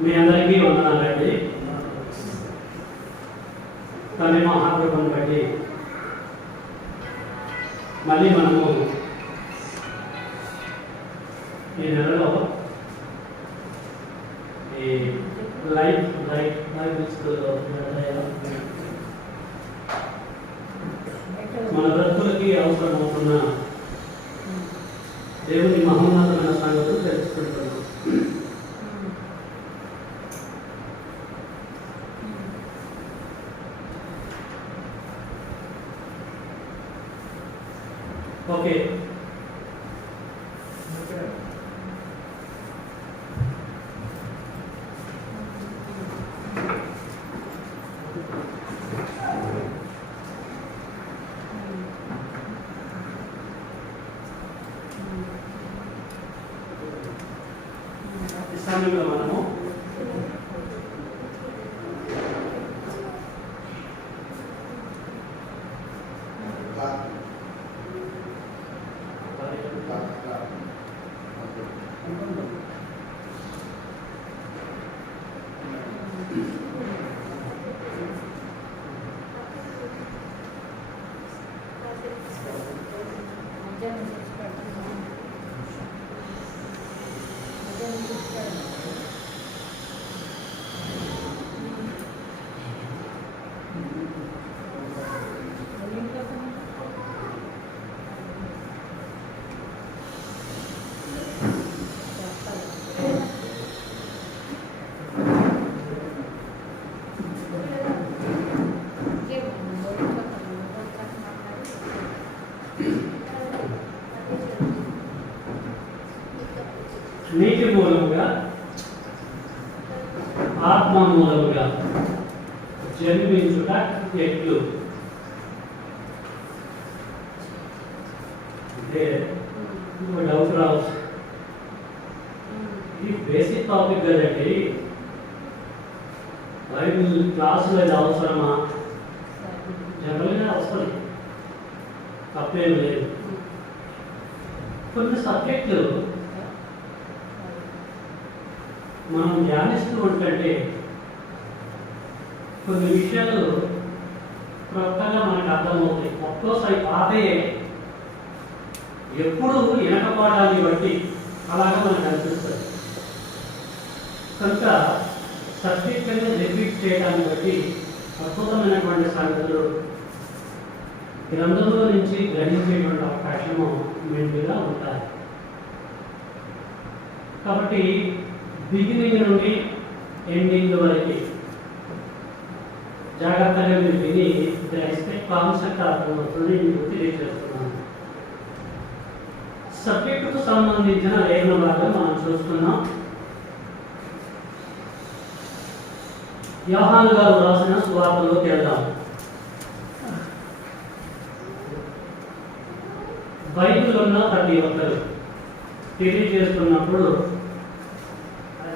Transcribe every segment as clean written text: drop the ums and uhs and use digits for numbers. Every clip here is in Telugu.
మీ అందరికీ వందనాలండి. తన మహాకృపను బట్టి మళ్ళీ మనము ఈ నెలలో ఈ లైఫ్ స్కూల్లో మన బ్రతుకులకి అవసరమవుతున్న దేవుని మహోన్నతమైన సంగతులు తెలుసుకుంటున్నాం. ఓకే, సమయంలో మనము నీటి మూలముగా ఆత్మ మూలముగా జన్మించుట ఎట్లు అంటే డౌట్ రావచ్చు. ఇది బేసిక్ టాపిక్ కదండి, బైబిల్ క్లాసులో ఇది అవసరమా? జనరల్గా అవసరం, తప్పేం లేదు. కొన్ని సబ్జెక్టులు మనం ధ్యానిస్తూ ఉంటే కొన్ని విషయాలు కొత్తగా మనకు అర్థమవుతాయి. ఒక్కోసారి పాతయే ఎప్పుడు వినకపోవడాన్ని బట్టి అలాగా మనకు అనిపిస్తుంది. కనుక సబ్జెక్ట్ అనేది రిపీట్ చేయడాన్ని బట్టి అద్భుతమైనటువంటి సంగతులు గ్రంథంలో నుంచి గ్రహించేటువంటి అవకాశము మెండుగా ఉంటాయి. కాబట్టి బిగినింగ్ నుండి ఎండింగ్ వరకు జాగ్రత్తగా మీరు విని గ్రహిస్తే కాన్సెప్ట్ అర్థమవుతుంది. మీకు తెలియజేస్తున్నాను. సబ్జెక్టుకు సంబంధించిన లేఖన భాగం మనం చూస్తున్నాం. యోహాను గారు రాసిన సువార్తలోకి వెళ్దాం. బైబిల్ ఉన్న ప్రతి ఒక్కరు తెలియజేస్తున్నప్పుడు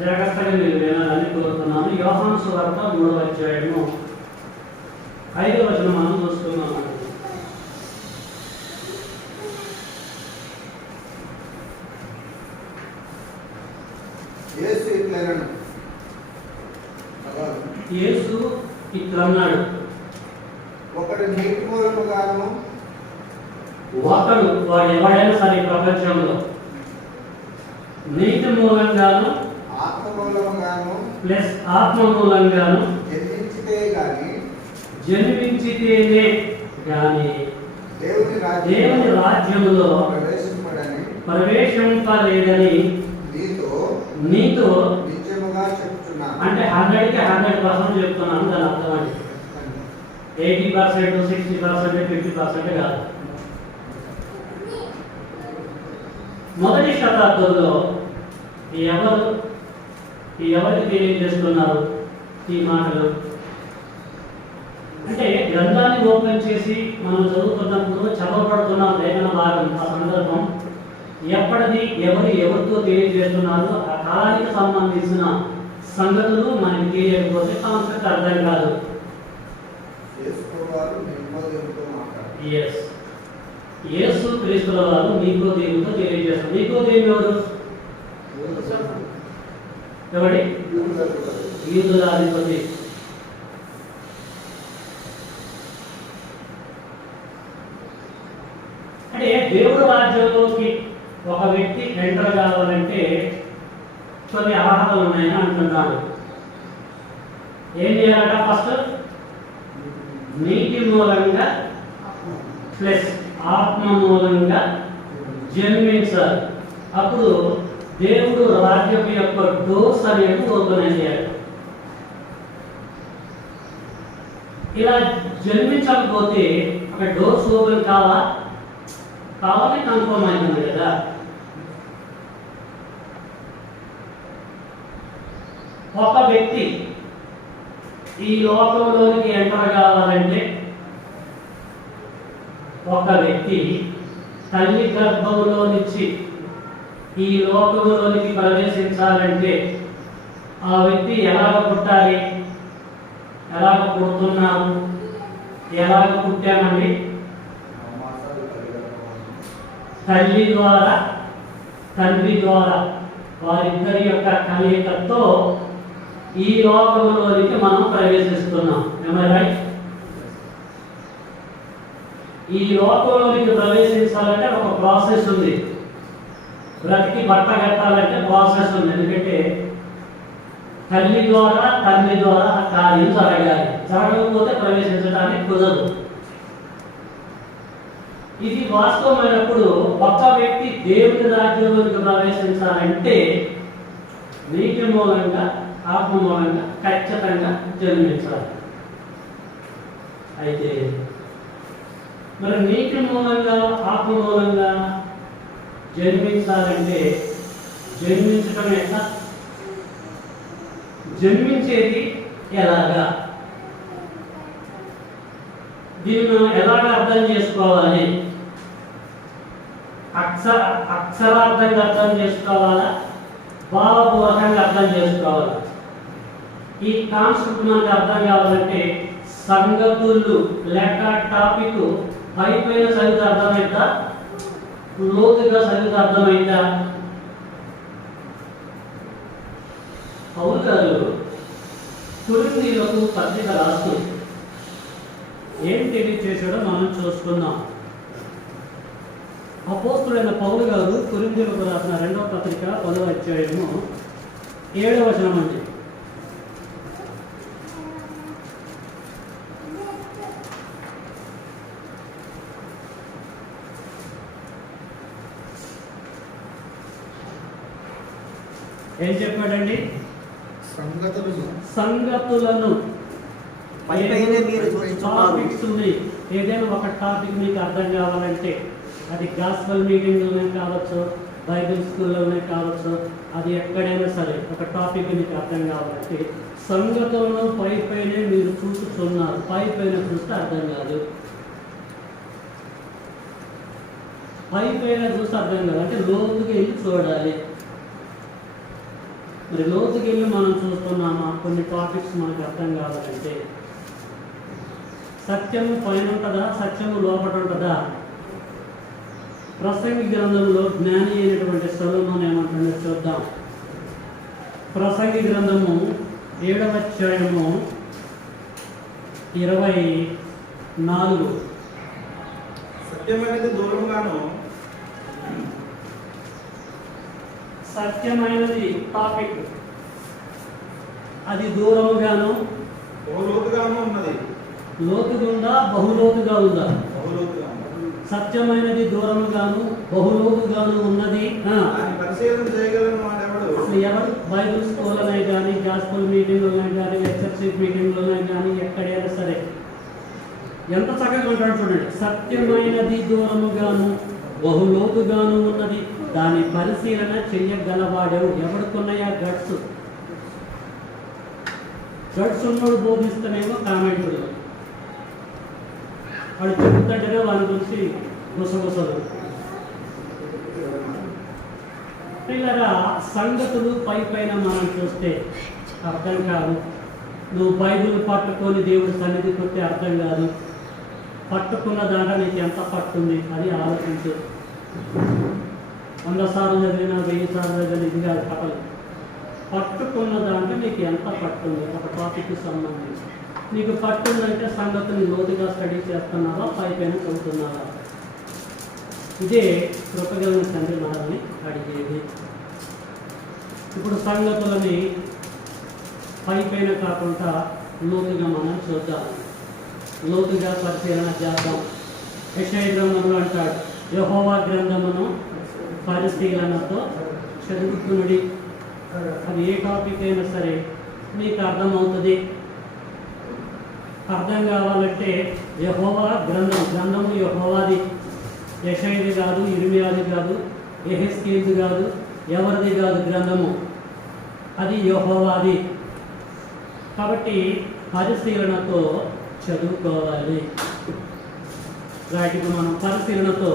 జాగ్రత్తగా మీరు వినాలని కోరుతున్నాను. యోహాను సువార్త 3వ అధ్యాయము 5వ వచనం మనం చూస్తున్నాం. యేసు ఇట్లన్నాడు, ఒకడు నీటి మూలముగాను, ఒకడు వాడు ఎవడైనా సరే ప్రపంచంలో నీటి మూలంగాను ఆత్మ మూలముగాను ప్లస్ ఆత్మ మూలంగాను జన్మించితేనే గాని దేవుని రాజ్యములో ప్రవేశింపలేదని నీతో అంటే 100కి 100% చెప్తున్నాను. దాని అర్థం అంటే 80%, 60%, 50% కాదు. మొదటి శతాబ్దంలో ఎవరికి తెలియజేస్తున్నారు ఈ మాటలు అంటే గ్రంథాన్ని ఓపెన్ చేసి మనం చదువుతున్నప్పుడు చదవబడుతున్న లేఖన భాగం ఆ సందర్భం ఎప్పటిది ఎవరితో తెలియజేస్తున్నారు ఆ కాలానికి సంబంధించిన సంగతులు మనకి తెలియకపోతే కాన్సెప్ట్ అర్థం కాదు. యేసు క్రీస్తుల వారు నీకోదేవుతో తెలియజేస్తారు. నీకోదేవు ఎవరు? ఎవడి యూదుల అధిపతి. అంటే దేవుడు రాజ్యంలోకి ఒక వ్యక్తి ఎంటర్ కావాలంటే కొన్ని అర్హతలు ఉన్నాయని అంటున్నాను. ఏం చేయాలట? ఫస్ట్ నీటి మూలంగా ప్లస్ ఆత్మ మూలంగా జన్మించాలి. అప్పుడు దేవుడు రాజ్యం యొక్క డోర్స్ అనేది ఓపెన్ అయ్యాడు. ఇలా జన్మించకపోతే అక్కడ డోర్స్ ఓపెన్ కావాలి కన్ఫర్మ్ అవుతుంది కదా. ఒక వ్యక్తి ఈ లోకంలోనికి ఎంటర్ కావాలంటే, ఒక వ్యక్తి తల్లి గర్భంలో నుంచి ఈ లోకంలోనికి ప్రవేశించాలంటే ఆ వ్యక్తి ఎలాగ పుట్టాలి? ఎలాగ పుడుతున్నాము? ఎలాగ పుట్టామండి? తల్లి ద్వారా తండ్రి ద్వారా వారిద్దరి యొక్క కలయికతో ఈ లోకంలోనికి మనం ప్రవేశిస్తున్నాం. రైట్? ఈ లోకంలోనికి ప్రవేశించాలంటే ఒక ప్రాసెస్ ఉంది. బ్రతికి బట్ట కట్టాలంటే ప్రాసెస్ ఉంది. ఎందుకంటే తల్లి ద్వారా తండ్రి ద్వారా ఆ కార్యం జరగాలి. జరగకపోతే ప్రవేశించడానికి కుదరదు. ఇది వాస్తవమైనప్పుడు ఒక్క వ్యక్తి దేవుని రాజ్యంలోకి ప్రవేశించాలంటే నీటి మూలంగా ఆత్మ మూలంగా ఖచ్చితంగా జన్మించాలి. అయితే మరి నీటి మూలంగా ఆత్మ మూలంగా జన్మించాలంటే జన్మించటం ఎట్లా? జన్మించేది ఎలాగా? దీన్ని ఎలాగ అర్థం చేసుకోవాలి? అక్షరార్థంగా అర్థం చేసుకోవాలా? భావపూర్వకంగా అర్థం చేసుకోవాలా? ఈ కాన్సెప్ట్ మనకు అర్థం కావాలంటే సంగతులు లేక టాపిక్ పైపైన చదివితే అర్థమైందా? లోతుగా చదివితే అర్థమైందా? పౌలు గారు కొరింథీయులకు పత్రిక రాస్తూ ఏం తెలియచేశాడో మనం చూసుకుందాం. అపోస్తులైన పౌలు గారు కొరింథీయులకు రాసిన 2వ పత్రిక 10వ అధ్యాయము 7వ వచనం అండి. ఏం చెప్పాడండి? సంగతులను టాపిక్స్ ఉన్నాయి. ఏదైనా ఒక టాపిక్ మీకు అర్థం కావాలంటే అది గాస్పల్ మీటింగ్లోనే కావచ్చు, బైబిల్ స్కూల్లోనే కావచ్చు, అది ఎక్కడైనా సరే ఒక టాపిక్ మీకు అర్థం కావాలంటే సంగతులను పైపైనే మీరు చూస్తున్నారు. పైపైన చూస్తే అర్థం కాదు. పైపైన చూస్తే అర్థం కాదు అంటే లోతుకి వెళ్ళి చూడాలి. మరి లోతుకి వెళ్ళి మనం చూస్తున్నామా? కొన్ని టాపిక్స్ మనకు అర్థం కావాలంటే సత్యము పైన ఉంటుందా? సత్యము లోపల ఉంటుందా? ప్రసంగి గ్రంథంలో జ్ఞాని అయినటువంటి సొలొమోను ఏమంటుందో చూద్దాం. ప్రసంగి గ్రంథము 7వ అధ్యాయము 24. సత్యమైనది దూరంగాను, సత్యమైనది టాపిక్ అది దూరముగాను బహులోతుగాను ఉన్నది. లోతుగా ఉందా? బహులోతుగా ఉందా? బహులోతుగా. సత్యమైనది దూరముగాను బహులోతుగాను ఉన్నది. దాన్ని పరిశీలన చేయగలను వాడెవడు? అసలు ఎవరు బైబిల్ స్కూల్లోనే కానీ, గాస్పల్ మీటింగ్లోనే కానీ, ఎక్సర్సైజ్ మీటింగ్లోనే కానీ, ఎక్కడైనా సరే ఎంత చక్కగా ఉంటాడు చూడండి. సత్యమైనది దూరముగాను బహులోతుగాను ఉన్నది, దాని పరిశీలన చెయ్యగలవాడెవు. ఎవడుకున్నాయా గట్స్? గట్స్ ఉన్నోడు బోధిస్తేనేమో కామెంట్లు, వాడు చెబుతుంటేనే వాళ్ళ గురించి గుసగుసలు. పిల్లరా, సంగతులు పైపైన మనం చూస్తే అర్థం కాదు. నువ్వు బైబిల్ పట్టుకొని దేవుడి సన్నిధి కొట్టి అర్థం కాదు. పట్టుకున్న దాంట్లో నీకు ఎంత పట్టుంది అది ఆలోచించు. 100 సార్లు చదివినా 1000 సార్లు చదివినా ఇది కాదు కథలు. పట్టుకున్న దాంట్లో మీకు ఎంత పట్టుంది ఒక టాపిక్కి సంబంధించి నీకు పట్టుందంటే సంగతిని లోతుగా స్టడీ చేస్తున్నావా పైపైన చదువుతున్నావా? ఇదే కృపగలిగిన తండ్రి మనల్ని అడిగేది. ఇప్పుడు సంగతులని పైపైన కాకుండా లోతుగా మనం చూద్దాం, లోతుగా పరిశీలన చేద్దాం. యెషయా గ్రంథంలో అంటాడు, యెహోవా గ్రంథమును పరిశీలనతో చదువుకునుడి. అది ఏ టాపిక్ అయినా సరే మీకు అర్థమవుతుంది. అర్థం కావాలంటే యెహోవా గ్రంథము యెహోవాది, యెషయాది కాదు, ఇర్మీయాది కాదు, యెహెజ్కేలుది కాదు, ఎవరిది కాదు. గ్రంథము అది యెహోవాది. కాబట్టి పరిశీలనతో చదువుకోవాలి. వాటికి మనం పరిశీలనతో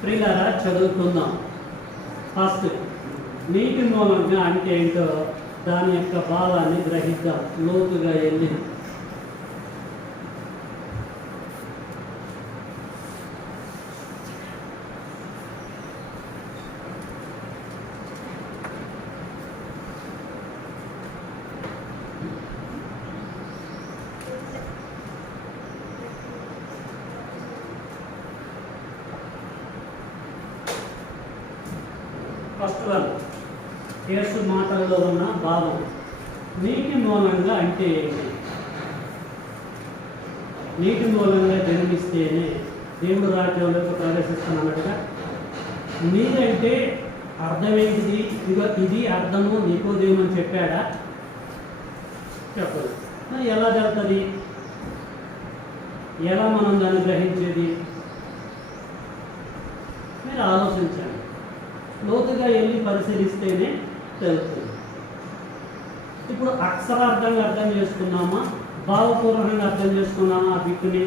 ప్రియులారా చదువుకుందాం. ఫస్ట్ నీటి మూలంగా అంటే ఏంటో దాని యొక్క భావాన్ని గ్రహిద్దాం, లోతుగా వెళ్ళి. ఫస్ట్ వన్, యేసు మాటల్లో ఉన్న భావం. నీటి మూలంగా అంటే ఏంటి? నీటి మూలంగా జన్మిస్తేనే దేవుడు రాజ్యంలోకి ప్రవేశిస్తున్నట్టుగా నీరంటే అర్థమేంటిది? ఇది అర్థము నికోదేము అని చెప్పాడా? చెప్పదు. ఎలా జరుగుతుంది? ఎలా మనం దాన్ని గ్రహించేది? మీరు ఆలోచించండి. లోతుగా వెళ్ళి పరిశీలిస్తేనే తెలుస్తుంది. ఇప్పుడు అక్షరార్థంగా అర్థం చేసుకున్నామా, భావపూర్వకంగా అర్థం చేసుకున్నామా? ఆ బిక్కుని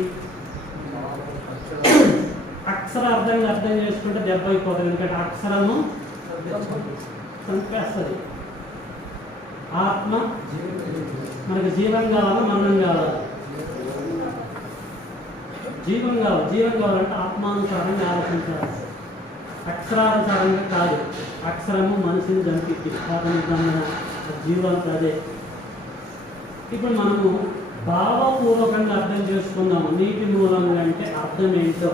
అక్షరార్థంగా అర్థం చేసుకుంటే దెబ్బ అయిపోతుంది. ఎందుకంటే అక్షరము చంపేస్తుంది. ఆత్మ మనకు జీవం కావాలా, మరణం కావాలా? జీవం కావాలి. జీవం కావాలంటే ఆత్మానుసారంగా ఆలోచించాలి, అక్షరానుసారంగా కాదు. అక్షరము మనిషిని చంపిద్ది, ఆత్మనిర్ధారణ జీవానికి అదే. ఇప్పుడు మనము భావపూర్వకంగా అర్థం చేసుకుందాము. నీటి మూలంగా అంటే అర్థం ఏంటో.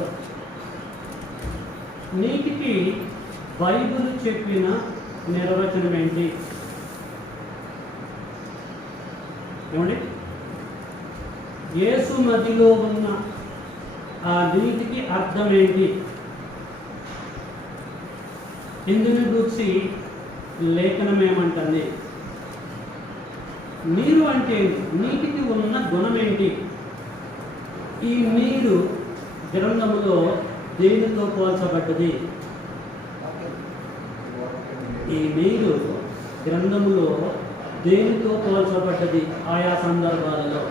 నీటికి బైబిల్ చెప్పిన నిర్వచనం ఏంటి? ఏమండి? యేసు నదిలో ఉన్న ఆ నీటికి అర్థం ఏంటి? ఇందుని గురించి లేఖనం ఏమంటుంది? నీరు అంటే నీటికి ఉన్న గుణం ఏంటి? ఈ నీరు గ్రంథములో దేనితో పోల్చబడ్డది? ఈ నీరు గ్రంథములో దేనితో పోల్చబడ్డది? ఆయా సందర్భాలలో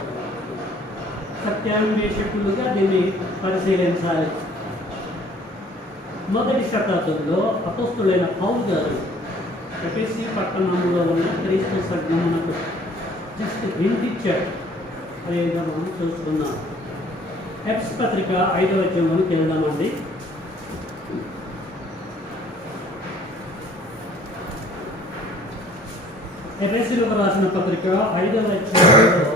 సత్యాన్వేషకులుగా దీన్ని పరిశీలించాలి. మొదటి శతాబ్దంలో అపోస్తులైన పౌలు గారు ఎఫెసీ పట్టణంలో ఉన్న క్రీస్తు సంఘమునకు జస్ట్ వినిపించాడు. అదేవిధంగా మనం చూస్తున్నాం. ఎఫెసీ పత్రిక 5వ అధ్యాయంలోకి వెళ్దామండి. ఎఫెసీలకు రాసిన పత్రిక 5వ అధ్యాయంలో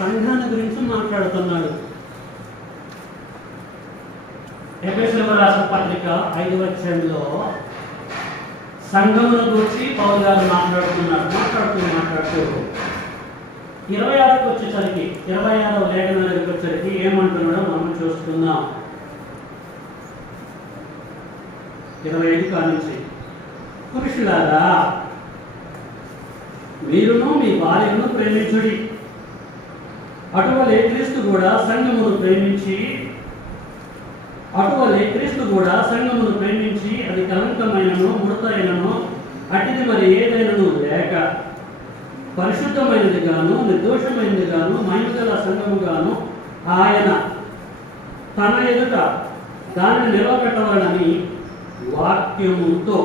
సంఘాన్ని గురించి మాట్లాడుతున్నాడు. ఎఫెసీలకు రాసిన పత్రిక 5వ అధ్యాయంలో సంఘమును గురించి పౌలు గారు మాట్లాడుతూ 26కి వచ్చేసరికి 26వ లేఖనానికి వచ్చేసరికి ఏమంటున్నాడో మనం చూస్తున్నాం. 25 కానించి, పురుషులారా మీరును మీ భార్యను ప్రేమించుడి, అటువలే క్రీస్తు కూడా సంఘమును ప్రేమించి అది కలంకమైనను ముడతైనను అటిది మరి ఏదైనను లేక పరిశుద్ధమైనది గాను నిర్దోషమైనది గాను మహిమగల సంఘము గాను ఆయన తన ఎదుట దానిని నిలబెట్టవాలని వాక్యముతో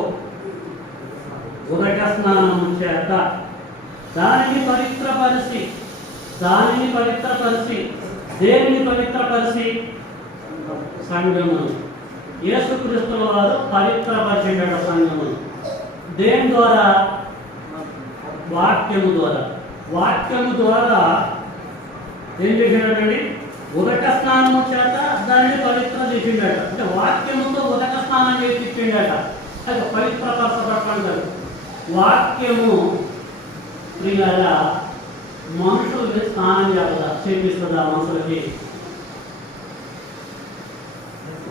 ఉదక స్నానము చేత దానిని పవిత్రపరిచి దేనిని పవిత్రపరిచి సంఘమును యేసుక్రీస్తుల వారు పవిత్రపరిచేట సంఘమును దేని ద్వారా? వాక్యము ద్వారా. వాక్యము ద్వారా ఏం చేసినట్టండి? ఉదక స్నానము చేత దానిని పవిత్ర చేసిండట. అంటే వాక్యముతో ఉదక స్నానం చేయించిండట. అది పవిత్రపరచబడతారు. వాక్యము ప్రియుల మనుషుల్ని స్నానం చేపిస్తుందా? మనుషులకి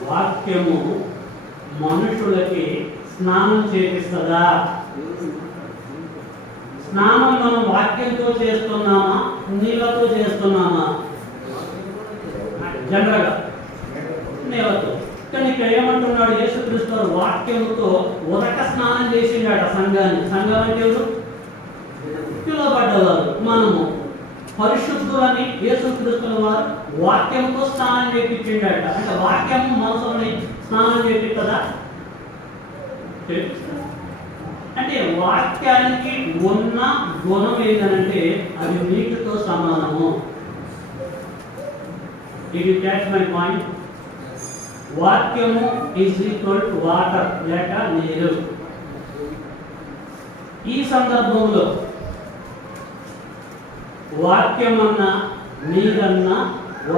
వాక్యము మనుషులకి స్నానం చేపిస్తుందా? స్నానం మనం వాక్యంతో చేస్తున్నామా, నీళ్ళతో చేస్తున్నామా? జనరల్గా నీళ్ళతో. కానీ ఇక్కడ ఏమంటున్నాడు యేసుక్రీస్తు వాక్యముతో ఉదక స్నానం చేసిండట సంఘాన్ని. సంఘం అంటే ఎవరు? పిలువబడ్డవారు. మనము పరిశుద్ధులని యేసుక్రీస్తు వారు వాక్యంతో స్నానం చేయించిండట. అంటే వాక్యము మనసుని స్నానం చేపిస్తుందా? అంటే వాక్యానికి ఉన్న గుణం ఏంటంటే అది నీటితో సమానము. Did you catch my point? వాక్యము ఈజ్ ఈక్వల్ టు వాటర్ లేక నీరు. ఈ సందర్భంలో వాక్యమన్నా నీరన్నా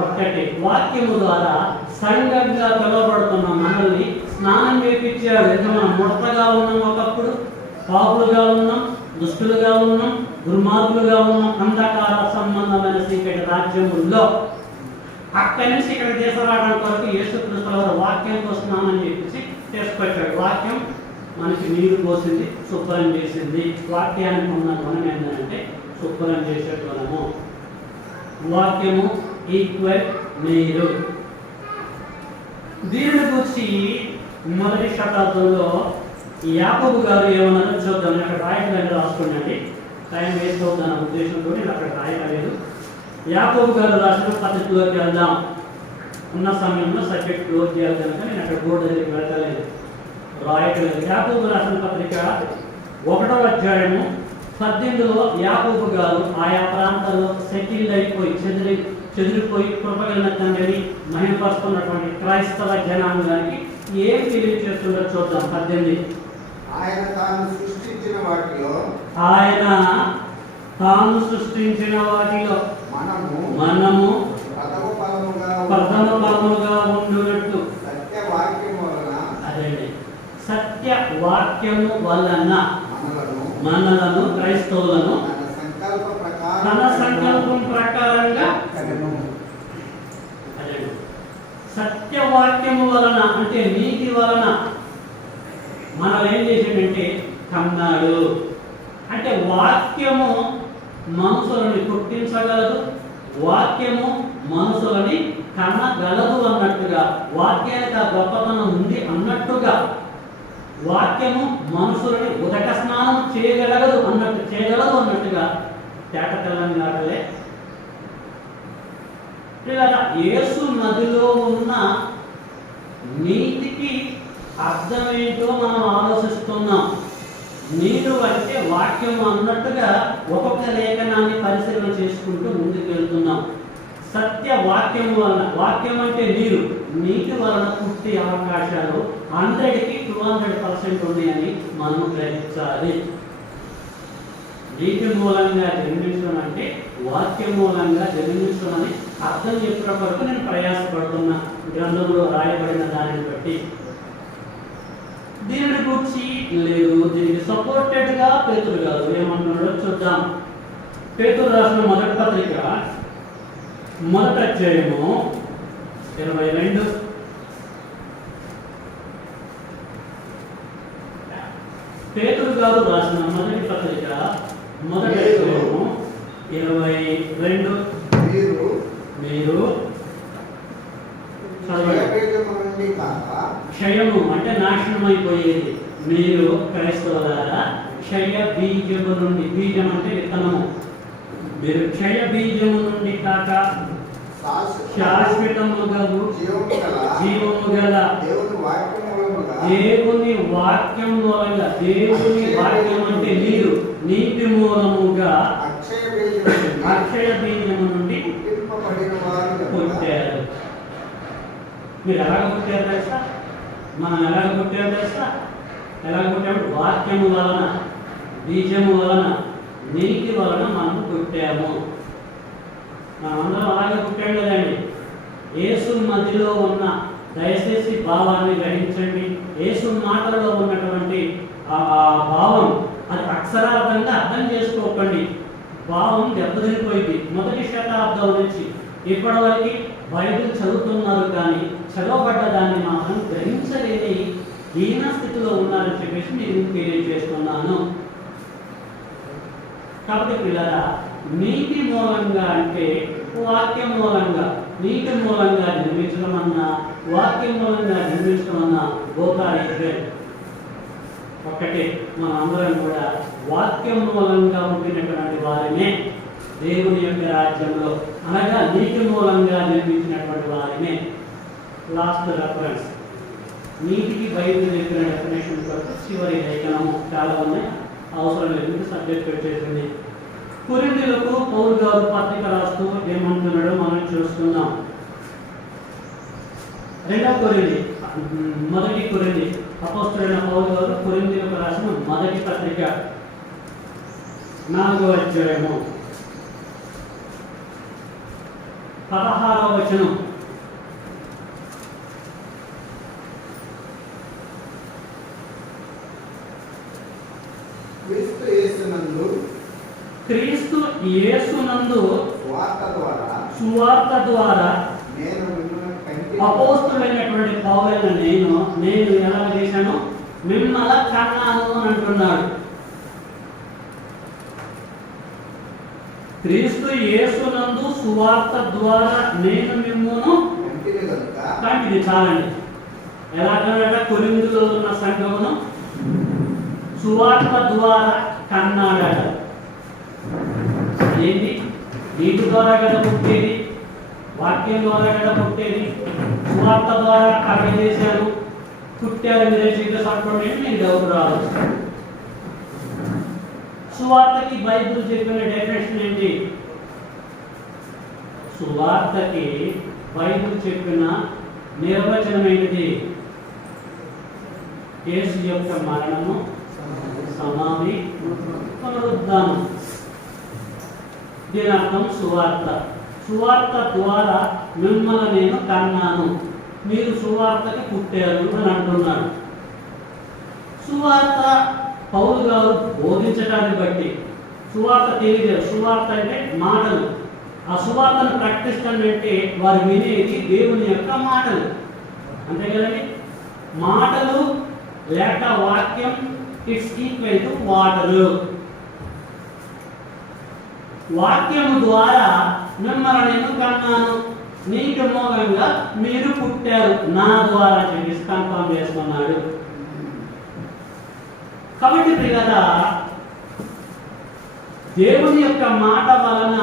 ఒక్కటే. వాక్యము ద్వారా సంఘంగా పిలువబడుతున్న మనల్ని స్నానం చేయించాడు. ఇంకా మనం ముడతగా ఉన్నాం, ఒకప్పుడు పాపులుగా ఉన్నాం, దుష్టులుగా ఉన్నాం, దుర్మార్గులుగా ఉన్నాం, అంధకార సంబంధమైన చీకటి రాజ్యముల్లో. అక్కడి నుంచి ఇక్కడ తీసుకురావడానికి కొరకు యేసుక్రీస్తు వారు వాక్యంతో స్నానం చేపించి తీసుకొచ్చాడు. వాక్యం మనకి నీరు పోసింది, శుభ్రం చేసింది. వాక్యానికి ఉన్న గుణం ఏంటంటే శుభ్రం చేసే గుణము. వాక్యము ఈక్వల్ నీరు. దీనిని గురించి మొదటి శతాబ్దంలో యాకోబు గారు ఏమన్నారో చూద్దాం. అక్కడ రాయడానికి రాసుకున్నాండి, టైం వేస్ట్ అవుతుందన్న ఉద్దేశంతో నేను అక్కడ రాయలేదు. యాకోబు గారు రాసిన పద్ధతిలోకి వెళ్దాం. ఉన్న సమయంలో సబ్జెక్ట్ క్లోజ్ చేయాలి కనుక నేను అక్కడ బోర్డు దగ్గరికి వెళ్ళలేదు, రాయట్లేదు. యాకోబు రాసిన పత్రిక 1వ అధ్యాయము 18లో యాకోబు గారు ఆయా ప్రాంతాల్లో సెటిల్డ్ అయిపోయి చెదిరిపోయి కృపగలిగిన తండ్రిని మహిమపరుస్తున్నటువంటి క్రైస్తవ జనాంగానికి ఏం తెలియజేస్తుందో చూద్దాం. 18. ఆయన తాను సృష్టించిన వాటిలో మనము ప్రథమ ఫలముగా ఉండునట్టు సత్య సత్యవాక్యము వలన మనలను క్రైస్తవులను తన సంకల్పం ప్రకారంగా సత్యవాక్యము వలన అంటే నీతి వలన మనల్ని ఏం చేసిందంటే కన్నాడు. అంటే వాక్యము మనుషులని పుట్టించగలదు, వాక్యము మనుషులని కనగలదు అన్నట్టుగా, వాక్యానికి ఆ గొప్పతనం ఉంది అన్నట్టుగా, వాక్యము మనుషులని ఉదక స్నానం చేయగలగదు అన్నట్టుగా తేట తెల్లని మాటలే. యేసు నదిలో ఉన్న నీతికి అర్థమేంటో మనం ఆలోచిస్తున్నాం. నీరు అంటే వాక్యం అన్నట్టుగా ఒక్కొక్క లేఖనాన్ని పరిశీలన చేసుకుంటూ ముందుకు వెళ్తున్నాం. సత్య వాక్యం వలన, వాక్యం అంటే నీరు, నీటి వలన పుట్టే అవకాశాలు 100కి 200% ఉన్నాయని మనం గ్రహించాలి. నీటి మూలంగా జన్మించడం అంటే వాక్యం మూలంగా జన్మించడం అర్థం చెప్పడం వరకు నేను ప్రయాసపడుతున్నా గ్రంథంలో రాయబడిన దానిని బట్టి. దీనిని గురించి లేదు, దీనికి సపోర్టెడ్ గా పేతురు గారు ఏమన్నాడో చూద్దాం. పేతురు రాసిన మొదటి పత్రిక 1వ అధ్యాయము 22. పేతురు గారు రాసిన మొదటి పత్రిక 1వ అధ్యాయము 22. మీరు క్షయము అంటే నాశనం అయిపోయేది. మీరు క్రైస్తవులారా క్షయ బీజము నుండి, బీజం అంటే విత్తనము, మీరు క్షయ బీజము నుండి కాక శాశ్వతముగా జీవము గల దేవుని వాక్యం మూలంగా, దేవుని వాక్యం అంటే నీరు, నీటి మూలముగా అక్షయ బీజము నుండి పుట్టారు. మీరు ఎలాగ పుట్టారు తెలుసా? మనం ఎలాగ పుట్టారు తెలుసా? ఎలా పుట్టాము? వాక్యము వలన, బీజము వలన, నీటి వలన మనం పుట్టాము. మనమందరం అలాగే పుట్టాం కదండి. యేసు మధ్యలో ఉన్న దయచేసి భావాన్ని గ్రహించండి. యేసు మాటలలో ఉన్నటువంటి ఆ భావం అది అక్షరార్థంగా అర్థం చేసుకోకండి. భావం దెబ్బతిరిపోయింది. మొదటి శతాబ్దం నుంచి ఇప్పటి వరకు బైబిల్ చదువుతున్నారు కానీ చదవబడ్డ దాన్ని మాత్రం గ్రహించలేని హీన స్థితిలో ఉన్నారని చెప్పేసి నేను తెలియజేస్తున్నాను. కాబట్టి పిల్లరా, నీటి మూలంగా అంటే వాక్యం మూలంగా, నీటి మూలంగా నిర్మించడం అన్నా వాక్యం మూలంగా నిర్మించడం అన్నా గోతాయితే ఒక్కటే. మన అందరం కూడా వాక్యం మూలంగా పుట్టినటువంటి వారినే దేవుని యొక్క రాజ్యంలో, అనగా నీటి మూలంగా నిర్మించినటువంటి వారినే. లాస్ట్ రెఫరెన్స్ నీటికి బైబిల్ చెప్పిన డెఫినేషన్ కొరకు చివరి లేఖనము. చాలా ఉన్నాయి, అవసరం లేదు, సబ్జెక్ట్ పెట్టేసింది. కొరింథీయులకు పౌలు గారు పత్రిక రాస్తూ ఏమంటున్నాడో మనం చూస్తున్నాం. 2వ కొరింథీ, మొదటి కొరింథీ అపోస్తలుడైన పౌలు గారు కొరింథీయులకు రాసిన మొదటి పత్రిక 4వ అధ్యాయము 16వ వచనం. క్రీస్తు యేసునందు సువార్త ద్వారా అపోస్తలుడైనటువంటి పౌలైన నేను ఎలా చేశాను? మిమ్మల్ని కన్నాను అని అంటున్నాడు. క్రీస్తు యేసునందు సువార్త ద్వారా నేను మిమ్మును కానీ ఇది చాలండి. ఎలాగనగా కొరింథీలో ఉన్న సంఘమును సువార్త ద్వారా కన్నాడట. ఏంటి? నీటి ద్వారా కదా పుట్టేది, వాక్యం ద్వారా కదా పుట్టేది. సువార్త ద్వారా కలగజేశారు, పుట్టారు. మీరే చెప్పండి, నేను డౌట్ రాదు. సువార్తకి బైబిల్ చెప్పిన డెఫినేషన్ ఏంటి? సువార్తకి బైబిల్ చెప్పిన నిర్వచనం ఏంటిది? యేసు యొక్క మరణము, సమాధి, పునరుద్ధానం. దీని అర్థం సువార్త. సువార్త ద్వారా మిమ్మల్ని నేను కన్నాను, మీరు సువార్తకి పుట్టారు అని అంటున్నాడు. సువార్త పౌలు గారు బోధించడాన్ని బట్టి సువార్త తెలియదు. సువార్త అంటే మాటలు. ఆ సువార్తను ప్రకటిస్తానంటే వారు వినేది దేవుని యొక్క మాటలు, అంతే కదండి. మాటలు లేక వాక్యం ఇట్స్ ఈక్వల్ టు వాటరు. వాక్యము ద్వారా మిమ్మల్ని నేను కన్నాను, నీటి మూలంగా మీరు పుట్టారు నా ద్వారా చెప్పేసి కన్ఫర్మ్ చేసుకున్నాడు. కాబట్టి ప్రియులారా, దేవుని యొక్క మాట వలన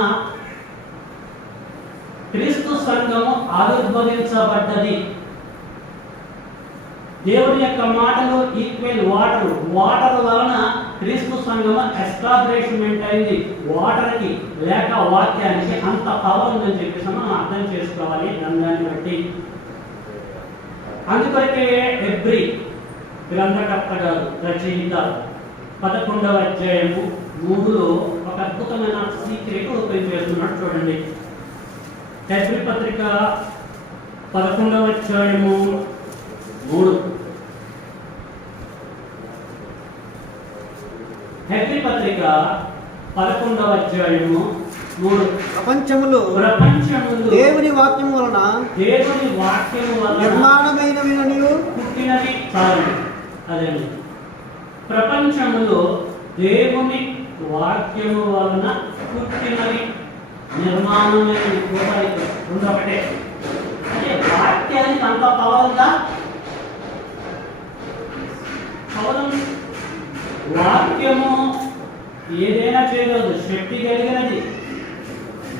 క్రీస్తు సంఘము ఆవిర్భవించబడ్డది. దేవుని యొక్క మాటలు ఈక్వల్ వాటర్. వాటర్ వలన క్రీస్తు సంఘము ఎస్టాబ్లిష్మెంట్ అయింది. వాటర్కి లేక వాక్యానికి అంత పవర్ ఉందని చెప్పేసి మనం అర్థం చేసుకోవాలి గ్రంథాన్ని బట్టి. అందుకొరకే ఎబ్రీ గ్రంథకర్త గారు, రచయిత 11వ అధ్యాయము 3లో ఒక అద్భుతమైన సీక్రెట్ ఓపెన్ చేస్తున్నాడు. చూడండి, హెబ్రీ పత్రిక 11వ అధ్యాయము 3. హెబ్రీ పత్రిక 11వ అధ్యాయము 3. ప్రపంచములో దేవుని వాక్యము వలన నిర్మాణమైనవి పుట్టినది చాలు. అదండి, ప్రపంచములో దేవుని వాక్యము వలన పుట్టినవి నిర్మాణమైనవి కూడా ఒకటే. అంటే వాక్యానికి అంత పవర్ ఉందా? పవర్. వాక్యము ఏదైనా చేయగలదు, శక్తి కలిగినది.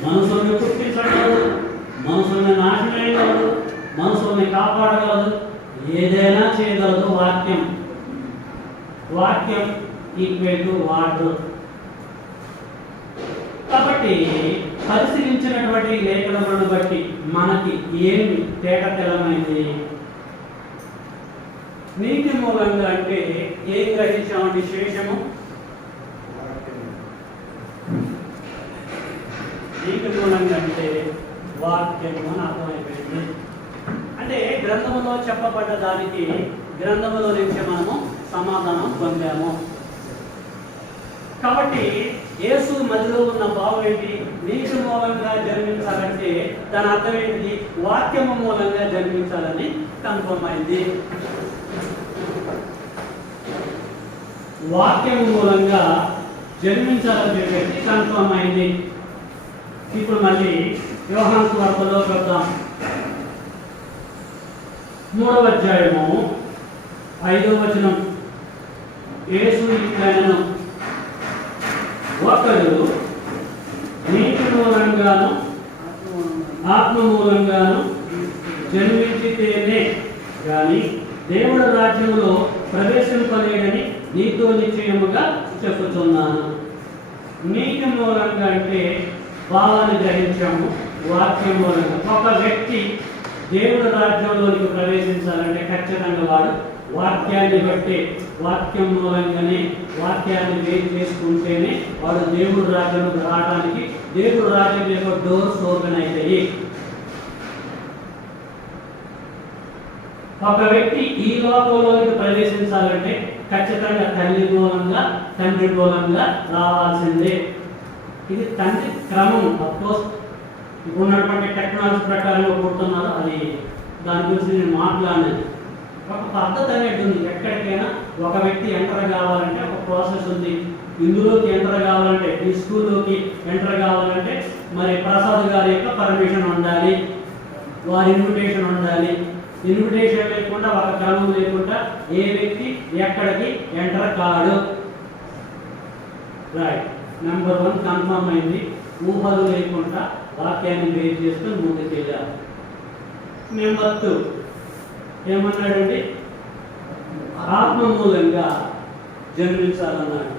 మనుషుల్ని పుట్టించగలదు, మనుషుల్ని నాశనం చేయగలదు, మనుషుల్ని కాపాడగలదు, ఏదైనా చేయగలదు వాక్యం. వాక్యం ఈక్వల్ టు వాటర్. కాబట్టి పరిశీలించినటువంటి లేఖనములను బట్టి మనకి ఏమి తేటతెల్లమైంది? నీతి మూలంగా అంటే ఏం గ్రహించామండి శేషము? నీతి మూలంగా అంటే వాక్యము అని అర్థమైపోయింది. అంటే గ్రంథములో చెప్పబడ్డ దానికి గ్రంథములో నుంచి మనము సమాధానం పొందాము. కాబట్టి యేసు మధ్యలో ఉన్న భావం ఏంటి? నీతి మూలంగా జన్మించాలంటే దాని అర్థం ఏంటి? వాక్యము మూలంగా జన్మించాలని కన్ఫర్మ్ అయింది. వాక్యము మూలంగా జన్మించాలని చెప్పేసి కన్ఫర్మ్ అయింది. ఇప్పుడు మళ్ళీ యోహాను సువార్తలో చూద్దాం. 3వ అధ్యాయము 5వ వచనం. యేసు ఇట్లనెను, ఒకడు నీతి మూలంగాను ఆత్మ మూలంగాను జన్మించితేనే గాని దేవుడి రాజ్యములో ప్రవేశింపలేడని నీతో నిశ్చయముగా చెప్పుతున్నాను. నీతి మూలంగా అంటే భావాన్ని గ్రహించాము. వాక్యం మూలంగా ఒక వ్యక్తి దేవుడి రాజ్యంలోనికి ప్రవేశించాలంటే ఖచ్చితంగా వాడు వాక్యాన్ని బట్టి, వాక్యం మూలంగానే, వాక్యాన్ని వేరు చేసుకుంటేనే వాడు దేవుడి రాజ్యంలోకి రావడానికి దేవుడి రాజ్యం యొక్క డోర్స్ ఓపెన్ అవుతాయి. ఒక వ్యక్తి ఈ లోకంలోనికి ప్రవేశించాలంటే ఖచ్చితంగా తల్లి మూలంగా, తండ్రి మూలంగా రావాల్సిందే. ఇది తండ్రి క్రమం. అఫ్కోర్స్ ఇప్పుడు ఉన్నటువంటి టెక్నాలజీ ప్రకారంగా పుడుతున్నారు, అది దాని గురించి నేను మాట్లాడలేదు. ఒక పద్ధతి అనేది ఉంది. ఎక్కడికైనా ఒక వ్యక్తి ఎంటర్ కావాలంటే ఒక ప్రాసెస్ ఉంది. ఇందులోకి ఎంటర్ కావాలంటే, ఈ స్కూల్లోకి ఎంటర్ కావాలంటే మరి ప్రసాద్ గారి యొక్క పర్మిషన్ ఉండాలి, వారి ఇన్విటేషన్ ఉండాలి. ఇన్విటేషన్ లేకుండా, ఒక క్రమం లేకుండా ఏ వ్యక్తి ఎక్కడికి ఎంటర్ కాడు. రైట్, నెంబర్ 1 కన్ఫర్మ్ అయింది. ఊహలు లేకుండా వాక్యాన్ని బేస్ చేసుకుని ముందుకెళ్ళారు. నెంబర్ 2 ఏమన్నాడండి? ఆత్మ మూలంగా జన్మించాలన్నాడు.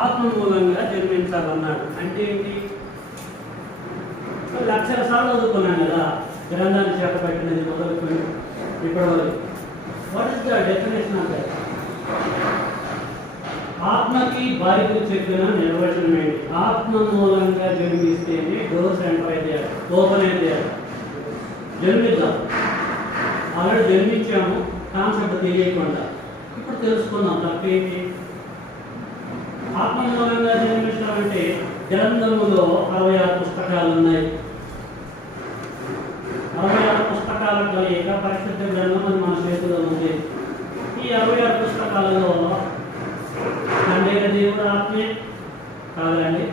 ఆత్మ మూలంగా జన్మించాలన్నాడు అంటే ఏంటి? లక్షల సార్లు చదువుకున్నాం కదా గ్రంథాన్ని చేపట్టినది మొదలుకొని ఇప్పటివరకు. What is the definition of that? ఆత్మకి బాధ్యత చెప్పిన నిర్వచనం ఏంటి? ఆత్మ మూలంగా జన్మిస్తేనే డోర్స్ ఎంటర్ అయితే, ఓపెన్ అయితే. జన్మిద్దాం, ఆల్రెడీ జన్మించాము, కాన్సెప్ట్ తెలియకుండా. ఇప్పుడు తెలుసుకుందాం తప్పేంటి. ఆత్మ మూలంగా జన్మించడం అంటే గ్రంథములో 66 పుస్తకాలు ఉన్నాయి. 66 పుస్తకాలలో ఏక పరిశుద్ధ గ్రంథం అని మన చేతిలో ఉంది. ఈ 66 పుస్తకాలలో తండ్రి దేవుడు ఆత్మే కాదండి.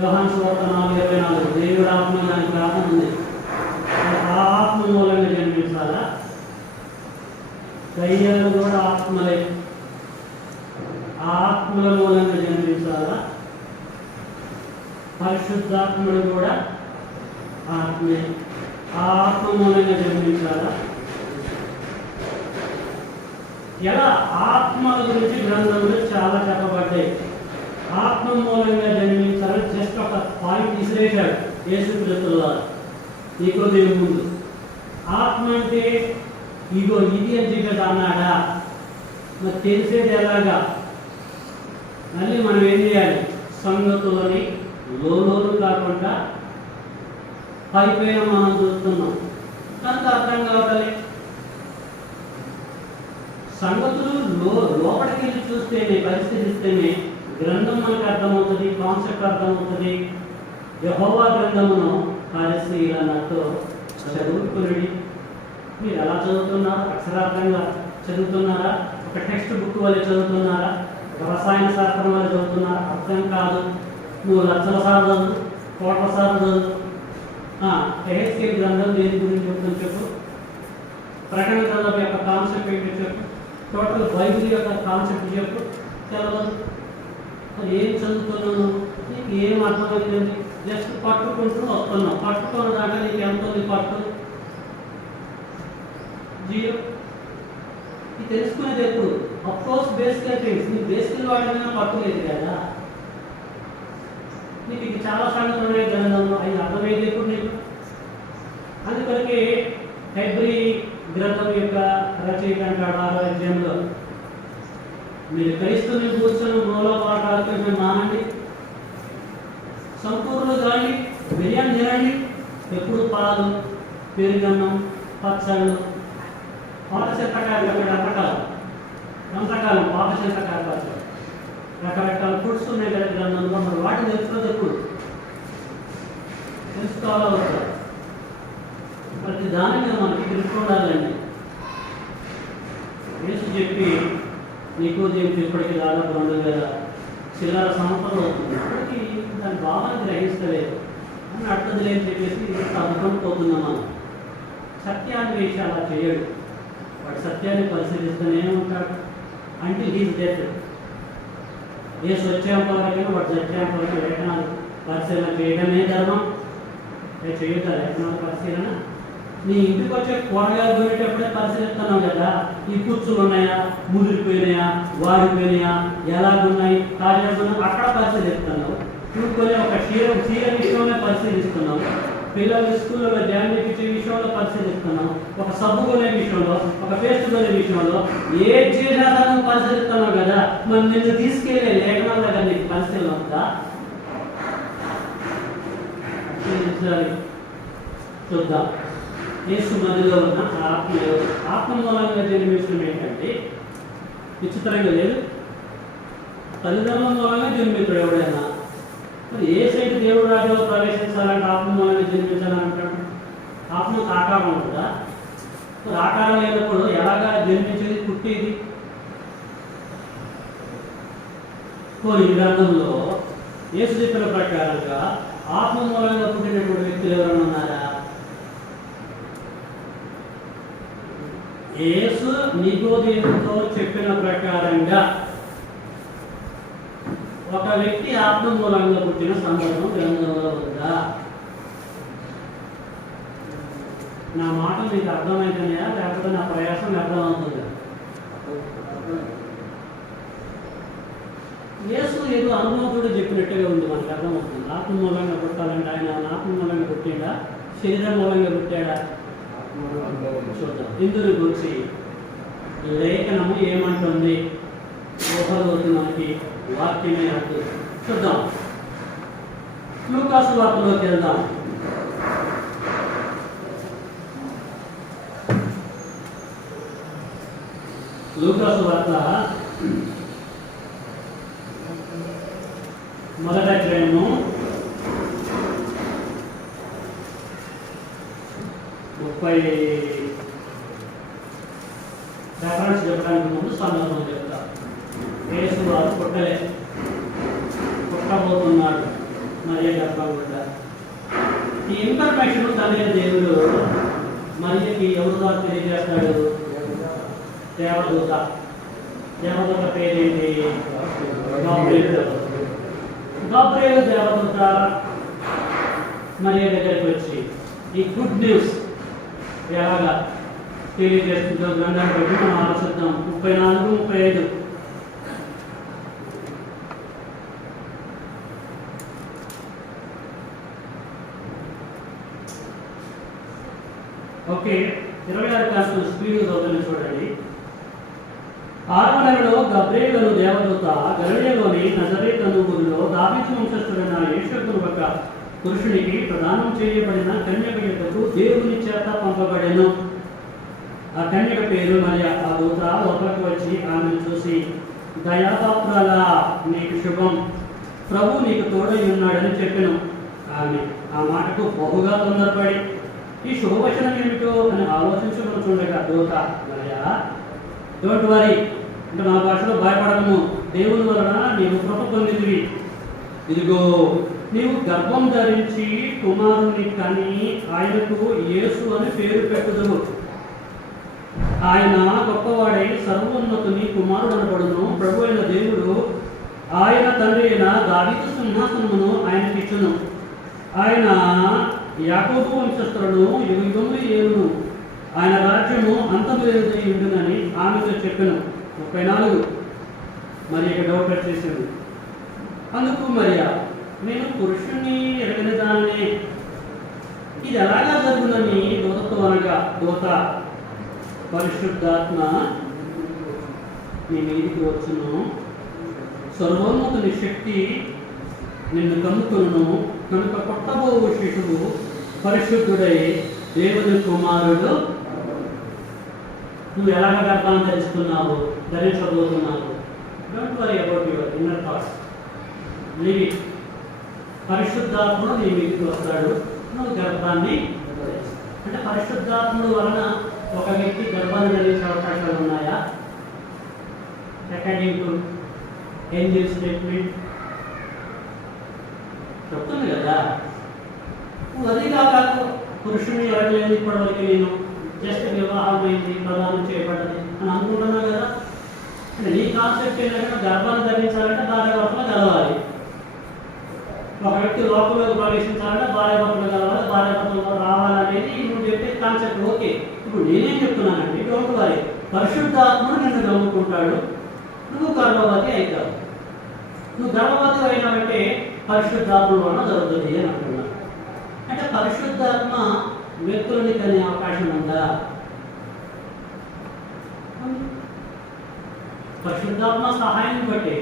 యోహాను సువార్త 4:24 దేవుడు ఆత్మ దానికి ఆత్మ ఉంది. ఆ ఆత్మ మూలంగా జన్మించాలా? దయ్యాలు కూడా ఆత్మలే. ఆ ఆత్మల మూలంగా జన్మించాలా? పరిశుద్ధాత్ముడు కూడా ఆత్మే. ఆ ఆత్మ మూలంగా జన్మించాలా? ఎలా? ఆత్మల గురించి గ్రంథంలో చాలా చెప్పబడ్డాయి. ఆత్మ మూలంగా జన్మించాలని జస్ట్ ఒక పాయింట్ విసిరేశాడు యేసుక్రీస్తు వారు నికోదేము ముందు. ఆత్మ అంటే ఇగో ఇది అని చెప్పేది అన్నాడా? మరి తెలిసేది ఎలాగా? మళ్ళీ మనం ఏం చేయాలి? సంగతులని లోను కాకుండా పైపైన మనం చూస్తున్నాం కనుక అర్థం కావాలి. సంగతులు లోపలికి వెళ్ళి చూస్తేనే, పరిశీలిస్తేనే గ్రంథం మనకు అర్థమవుతుంది, కాన్సెప్ట్ అర్థమవుతుంది. యెహోవా గ్రంథమును పరిశీలనతో చదువుకుని మీరు ఎలా చదువుతున్నారు? అక్షరార్థంగా చదువుతున్నారా? ఒక టెక్స్ట్ బుక్ వల్ల చదువుతున్నారా? రసాయన శాస్త్రం వల్ల చదువుతున్నారా? అర్థం కాదు. నువ్వు లక్షల సార్లు చదువు, కోట్ల సార్లు చదువు. ఎహెజ్కేలు గ్రంథం దేని గురించి చెప్తుంది చెప్పు. ప్రకటన గ్రంథం యొక్క కాన్సెప్ట్ ఏంటో చెప్పు. టోటల్ బైబిల్ యొక్క కాన్సెప్ట్ చెప్పు. తెలవదు. ఏం చదువుతున్నావు? నీకు నీకు ఏం అర్థమైంది? జస్ట్ పట్టుకుంటూ వస్తున్నావు. పట్టుకున్న దాకా నీకు ఎంత ఉంది పట్టు? 0. ఇది తెలుసుకునేది ఎప్పుడు? అఫ్కోర్స్ బేసికల్ థింగ్స్. నీకు బేసికల్ వాటి మీద పట్టు లేదు కదా. నీకు ఇది చాలా సంగతులు ఉన్నాయి గ్రంథంలో, అవి అర్థమయ్యేది ఎప్పుడు నీకు? అందుకొరకే హెబ్రీ గ్రంథం యొక్క రచయిత అంటాడు 6వ అధ్యాయంలో, మీరు క్రైస్తవుని కూర్చొని మూల పాఠాలతో మేము మానండి, సంపూర్ణ గాలి బిర్యానీ తినండి, ఎప్పుడు పాలు పెరుగన్నం పచ్చళ్ళు పాత చింతకాయలు రకరకాలం పాత చింతకాయలు పచ్చళ్ళు రకరకాల ఫుడ్స్ ఉన్నాయి కదా గ్రంథంలో. మరి వాటిని తెలుసుకోదు ఎప్పుడు? తెలుసుకోవాలి. ప్రతి దాని మీద మనకి తెలుసుకోవాలండి. యేసు చెప్పి నీకు దేవుడు ఇప్పటికీ దాదాపు 2000 చిల్లర సంవత్సరాలు అవుతుంది, ఇప్పటికీ దాని భావన గ్రహిస్తలేదు అని అర్థం లేని చెప్పేసి చదువుకొని పోతున్నాం మనం. సత్యాన్వేష అలా చేయడు. వాడు సత్యాన్ని పరిశీలిస్తూనే ఉంటాడు అంటే హీజ్ డెత్. యేసు వచ్చేంత వరకు వాడు చచ్చేంత వరకు లేఖనాలు పరిశీలన చేయడమే ధర్మం. చేయొద్దా లేఖనాలు పరిశీలన? నీ ఇంటికి వచ్చే కూరగాయలు పోయేటప్పుడే పరిశీలిస్తున్నావు కదా, ఈ కుచ్చులు ఉన్నాయా, ముదిరిపోయినాయా, వాడిపోయినాయా, ఎలాగున్నాయి, తాజాగా ఉన్నాయి, అక్కడ పరిశీలిస్తున్నావు. నువ్వు కొనే ఒక చీర విషయంలో పరిశీలిస్తున్నావు, పిల్లలు స్కూల్లో ధ్యానం చేయించే విషయంలో పరిశీలిస్తున్నావు, ఒక సబ్బు కొనే విషయంలో, ఒక పేస్ట్ కొనే విషయంలో, ఏ చేసాను పరిశీలిస్తున్నావు కదా. మరి నిన్ను తీసుకెళ్ళే లేఖనాల దగ్గర నీకు పరిశీలన వద్దా? చూద్దాం. యేసు మధ్యలో ఉన్న ఆత్మ మూలంగా జన్మించడం ఏంటంటే విచిత్రంగా లేదు. తల్లిదండ్రుల మూలంగా జన్మించాడు ఎవడైనా. మరి ఏ సైడ్ దేవుడు రాజ్యంలో ప్రవేశించాలంటే ఆత్మ మూలంగా జన్మించాలని అంటాడు. ఆత్మకు ఆకారం ఉంటుందా? మరి ఆకారం లేనప్పుడు ఎలాగా జన్మించేది, పుట్టేది? కొన్ని గ్రంథంలో యేసు చెప్పిన ప్రకారంగా ఆత్మ మూలంగా పుట్టినటువంటి వ్యక్తులు ఎవరైనా ఉన్నారా? యేసు నికోదేముతో చెప్పిన ప్రకారంగా ఒక వ్యక్తి ఆత్మ మూలంగా పుట్టిన సందర్భం గ్రంథంలో ఉందా? నా మాట మీకు అర్థమవుతున్నాయా లేకపోతే నా ప్రయాసం అర్థమవుతుందా? యేసు ఏదో అనుభవతుడు చెప్పినట్టుగా ఉంది, మనకు అర్థమవుతుంది. ఆత్మ మూలంగా పుట్టాలంటే ఆయన ఆత్మ మూలంగా పుట్టిండా, శరీరం మూలంగా పుట్టాడా? చూద్దాం. ఇందుని గురించి లేఖనము ఏమంటుంది? ఊహలోకి మనకి వాక్యమే అంటుంది. చూద్దాం. లూకాసు వార్తలోకి వెళ్దాం. లూకాసు వార్త మొదటి అధ్యాయము 30 రెఫరెన్స్ చెప్పడానికి ముందు సందర్భం చెప్తా. యేసు వారు పుట్టబోతున్నాడు, మరియ గర్భం కూడా. ఈ ఇన్ఫర్మేషన్ తండ్రి దేవుడు మరియకి ఎవరు ద్వారా తెలియజేస్తాడు? దేవదూత. దేవదూత పేరేంటి? గాబ్రియేలు దేవదూత మరియ దగ్గరికి వచ్చి ఈ గుడ్ న్యూస్ ఎలాగా తెలియజేస్తుందో గ్రంథాన్ని బట్టి మనం ఆలోచిద్దాం. 34, 35. ఓకే, 26 క్లాసులు స్పీడ్ చదువుతున్న చూడండి. 6వ నెలలో గబ్రియేలు దేవదూత గలిలయలోని నజరేతు అను ఊరిలో దావీదు వంశస్థుడైన యేసు ఒక పురుషునికి ప్రదానం చేయబడిన కన్యక యొద్దకు దేవుని చేత పంపబడెను. ఆ కన్యక పేరు మరియ. ఆ దూత లోపలికి వచ్చి ఆమెను చూసి, దయాపాత్రురాలా, నీకు శుభం, ప్రభు నీకు తోడై ఉన్నాడని చెప్పెను. ఆమె ఆ మాటకు బహుగా తొందరపడి ఈ శుభవచనం ఏమిటో అని ఆలోచించుకుంటుండగా దూత, మరియ డోంట్ వరీ, అంటే మన భాషలో భయపడము, దేవుని వలన నీవు కృప పొందితివి. ఇదిగో నీవు గర్భం ధరించి కుమారుని కని ఆయనకు యేసు అని పేరు పెట్టుదువు. ఆయన గొప్పవాడై సర్వోన్నతుని కుమారుడు అనబడును. ప్రభు అయిన దేవుడు ఆయన తండ్రి అయిన దావీదు సింహాసనమును ఆయనకి ఇచ్చును. ఆయన యాకోబు వంశస్థులను యుగములు ఏలును. ఆయన రాజ్యము అంతము లేనిదై ఉండునని ఆమెతో చెప్పెను. 34 మరి ఇక డౌట్ వచ్చేసింది. అందుకు మరియా, నేను పురుషుణ్ణి ఎరగని దాన్ని, ఇది ఎలాగా జరుగునని దూతతో అనగా, దూత పరిశుద్ధాత్మ నీ మీదికి వచ్చును, సర్వోన్నతుని శక్తి నిన్ను కమ్ముకొనును, కనుక పుట్టబోవు శిశువు పరిశుద్ధుడై దేవుని కుమారుడు. నువ్వు ఎలాగ గర్భాన్ని ధరించబోతున్నావు. Don't worry about your inner thoughts, leave it. పరిశుద్ధాత్ముడు నీ మీదికి వస్తాడు, నువ్వు గర్భాన్ని ధరిస్తావు. అంటే పరిశుద్ధాత్ముడు వలన ఒక వ్యక్తి గర్భాన్ని ధరించే అవకాశాలు ఉన్నాయా? అకార్డింగ్ టు ఏంజెల్ స్టేట్మెంట్ చెప్తుంది కదా. అది కాక పురుషుని ఎరగలేదు ఇప్పటివరకు, నేను జస్ట్ వివాహం అయింది, ప్రదానం చేయబడ్డది అని అనుకుంటున్నావు కదా. అంటే నీ కాన్సెప్ట్ ఏంటంటే గర్భాన్ని ధరించాలంటే భార్యాభర్తలు కలవాలి. ఒక వ్యక్తి లోకంలోకి ప్రవేశించాలంటే భార్యాభర్తలు కలవాలి, భార్యాభర్తలు రావాలనేది నువ్వు చెప్పే కాన్సెప్ట్. ఓకే, ఇప్పుడు నేనేం చెప్తున్నానంటే డోంట్ వరీ, పరిశుద్ధాత్ముడు నిన్ను నమ్ముకుంటాడు, నువ్వు గర్భవతి అవుతావు. నువ్వు గర్భవతి అయినావంటే పరిశుద్ధాత్ముడు వలన జరుగుతుంది అని అంటున్నాను. అంటే పరిశుద్ధాత్మ వ్యక్తులని కనే అవకాశం ఉందా? పరిశుద్ధాత్మ సహాయాన్ని బట్టి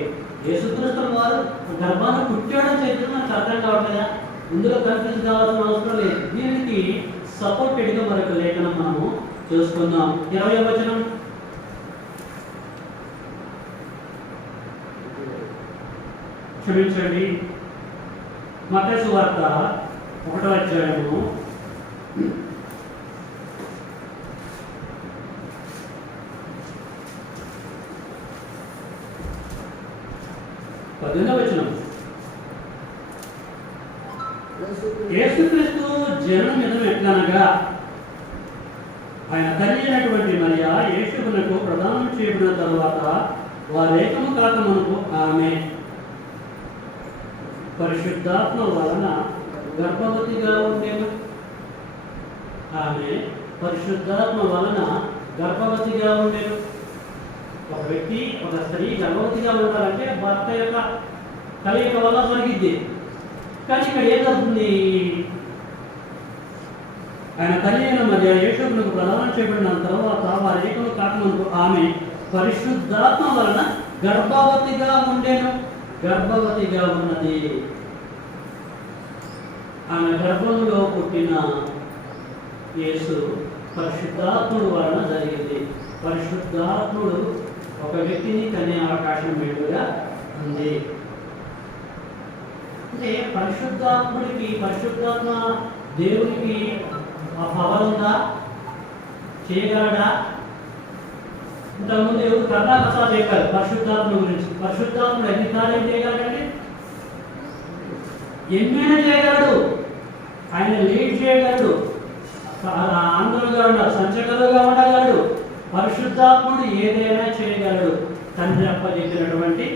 యేసుక్రీస్తు వారు గర్భాన్ని పుట్టాడని చెప్పి మనకు అర్థం కావట్లేదా? ఇందులో కన్ఫ్యూజ్ కావాల్సిన అవసరం లేదు. దీనికి సపోర్టెడ్గా మరొక లేఖనం మనము చూసుకుందాం. 20వ వచనం, క్షమించండి, మత్తయి సువార్త 1వ అధ్యాయము 18వ వచనం. యేసుక్రీస్తు జననం విధం ఎట్లనగా, ఆయన తల్లి అయినటువంటి మరియా యేసువునకు ప్రదానం చేయబడిన తరువాత వారేకము కాక మనకు ఆమె పరిశుద్ధాత్మ వలన గర్భవతిగా ఉండేను. ఆమె పరిశుద్ధాత్మ వలన గర్భవతిగా ఉండేను. ఒక వ్యక్తి, ఒక స్త్రీ గర్భవతిగా ఉండాలంటే భర్త యొక్క కలయిక వల్ల జరిగింది. కానీ ఇక్కడ ఏం జరుగుతుంది? ఆయన తల్లి అయిన మరియా యేసువునకు ప్రదానం చేయబడిన తర్వాత వారేకము కాక మనకు ఆమె పరిశుద్ధాత్మ వలన గర్భవతిగా ఉండేను. గర్భవతిగా ఉన్నది. ఆమె గర్భంలో పుట్టిన యేసు పరిశుద్ధాత్ముడు వలన జరిగింది. పరిశుద్ధాత్ముడు ఒక వ్యక్తిని కనే అవకాశం మెండుగా ఉంది. అంటే పరిశుద్ధాత్ముడికి, పరిశుద్ధాత్మ దేవునికి ఆ పవర్ ఉందా? చేయగలడా? ఇంతకుముందు ఎవరు కర్ణాకసాలు చెప్పారు పరిశుద్ధాత్మ గురించి. పరిశుద్ధాత్ముడు ఎన్ని కార్యం చేయగలడండి? ఎన్నైనా చేయగలడు. ఆయన లీడ్ చేయగలడు, ఆందోళనగా ఉండడు, సంచలనగా ఉండగలడు. పరిశుద్ధాత్ముడు ఏదైనా చేయగలడు. తండ్రి అప్పచెప్పినటువంటి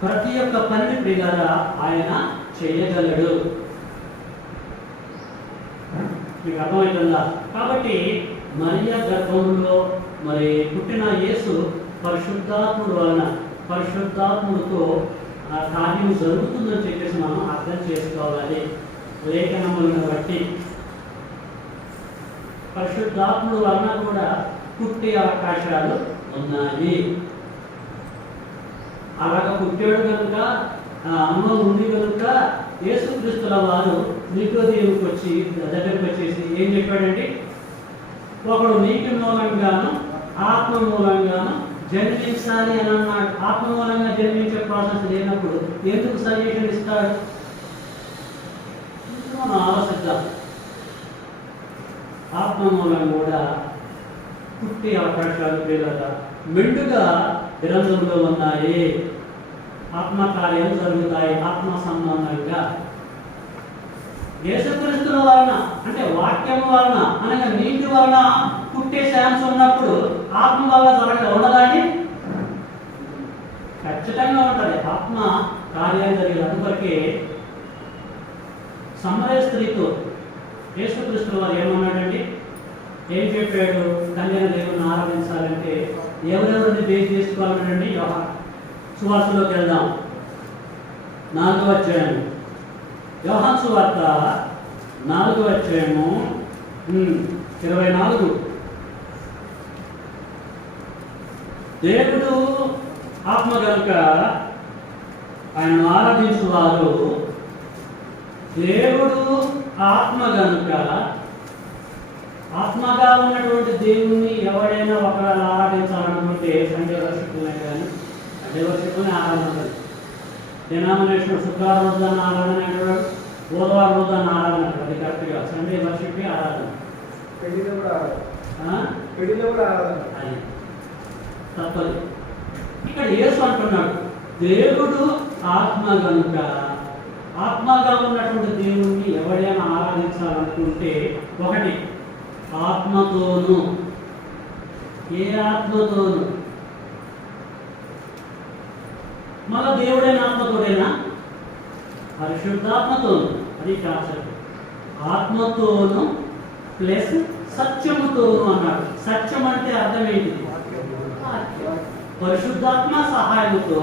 ప్రతి ఒక్క పనిని ప్రియులారా ఆయన చేయగలడు. మీకు అర్థమవుతుందా? కాబట్టి మరియా గర్భంలో మరి పుట్టిన యేసు పరిశుద్ధాత్ముడు వలన, పరిశుద్ధాత్ముడితో ఆ కార్యం జరుగుతుందని చెప్పేసి మనం అర్థం చేసుకోవాలి. లేఖనములను బట్టి పరిశుద్ధాత్ముడు వలన కూడా పుట్టే అవకాశాలు ఉన్నాయి. అలాగ పుట్టాడు కనుక, అమ్మ ఉంది కనుక యేసుక్రీస్తుల వారు నికోదేవునికి వచ్చి దగ్గరికి వచ్చేసి ఏం చెప్పాడండి? ఒకడు నీటి మూలంగాను ఆత్మ మూలంగాను జన్మించాలి అని అన్నాడు. ఆత్మ మూలంగా జన్మించే ప్రాసెస్ లేనప్పుడు ఎందుకు సజెషన్ ఇస్తాడు? మనం ఆలోచిద్దాం. ఆత్మ మూలం కూడా పుట్టే అవకాశాలు లేదా మెండుగా గ్రంథంలో ఉన్నాయి. ఆత్మకార్యాలు జరుగుతాయి ఆత్మ సంబంధంగా. యేసుక్రీస్తుల వలన అంటే వాక్యం వలన అనగా నీటి వలన పుట్టే ఛాన్స్ ఉన్నప్పుడు ఆత్మ వల్ల ఉండదని ఖచ్చితంగా ఉంటుంది. ఆత్మ కార్యాలు జరిగేది. అందుకొరకే సమరయ స్త్రీతో యేసుక్రీస్తు వారు ఏమన్నాడండి? ఏం చెప్పాడు? కన్యన దేవుని ఆరాధించాలంటే ఎవరెవరిని బేస్ చేసుకోవాలండి? యోహాను సువార్తలోకి వెళ్దాం. 4వ అధ్యాయం, యోహాను సువార్త 4వ అధ్యాయము 24. దేవుడు ఆత్మ కనుక ఆయనను ఆరాధించువారు, దేవుడు ఆత్మ కనుక ఆత్మగా ఉన్నటువంటి దేవుణ్ణి ఎవరైనా ఒకవేళ ఆరాధించాలనుకుంటే సండే వర్షిప్లనే కానీ సండే వర్షిప్లనే ఆరాధన, డినామినేషన్ శుక్రవారం రోజున ఆరాధన అంటాడు, బుధవారం రోజున ఆరాధన అంటాడు. అది కరెక్ట్గా సండే వర్షిప్ ఆరాధన. పెళ్లిలో కూడా ఆరాధన. ఆ? పెళ్లిలో కూడా ఆరాధన. అది తప్పదు. ఇక్కడ యేసు అంటున్నాడు దేవుడు ఆత్మ కనుక ఆత్మగా ఉన్నటువంటి దేవుణ్ణి ఎవరైనా ఆరాధించాలనుకుంటే ఒకటి ఆత్మతోను. ఏ ఆత్మతోను? మళ్ళా దేవుడైన ఆత్మతోడైనా? పరిశుద్ధాత్మతోను. అది కాన్సెప్ట్. ఆత్మతోను ప్లస్ సత్యముతోను అన్నాడు. సత్యం అంటే అర్థం ఏంటి? పరిశుద్ధాత్మ సహాయంతో,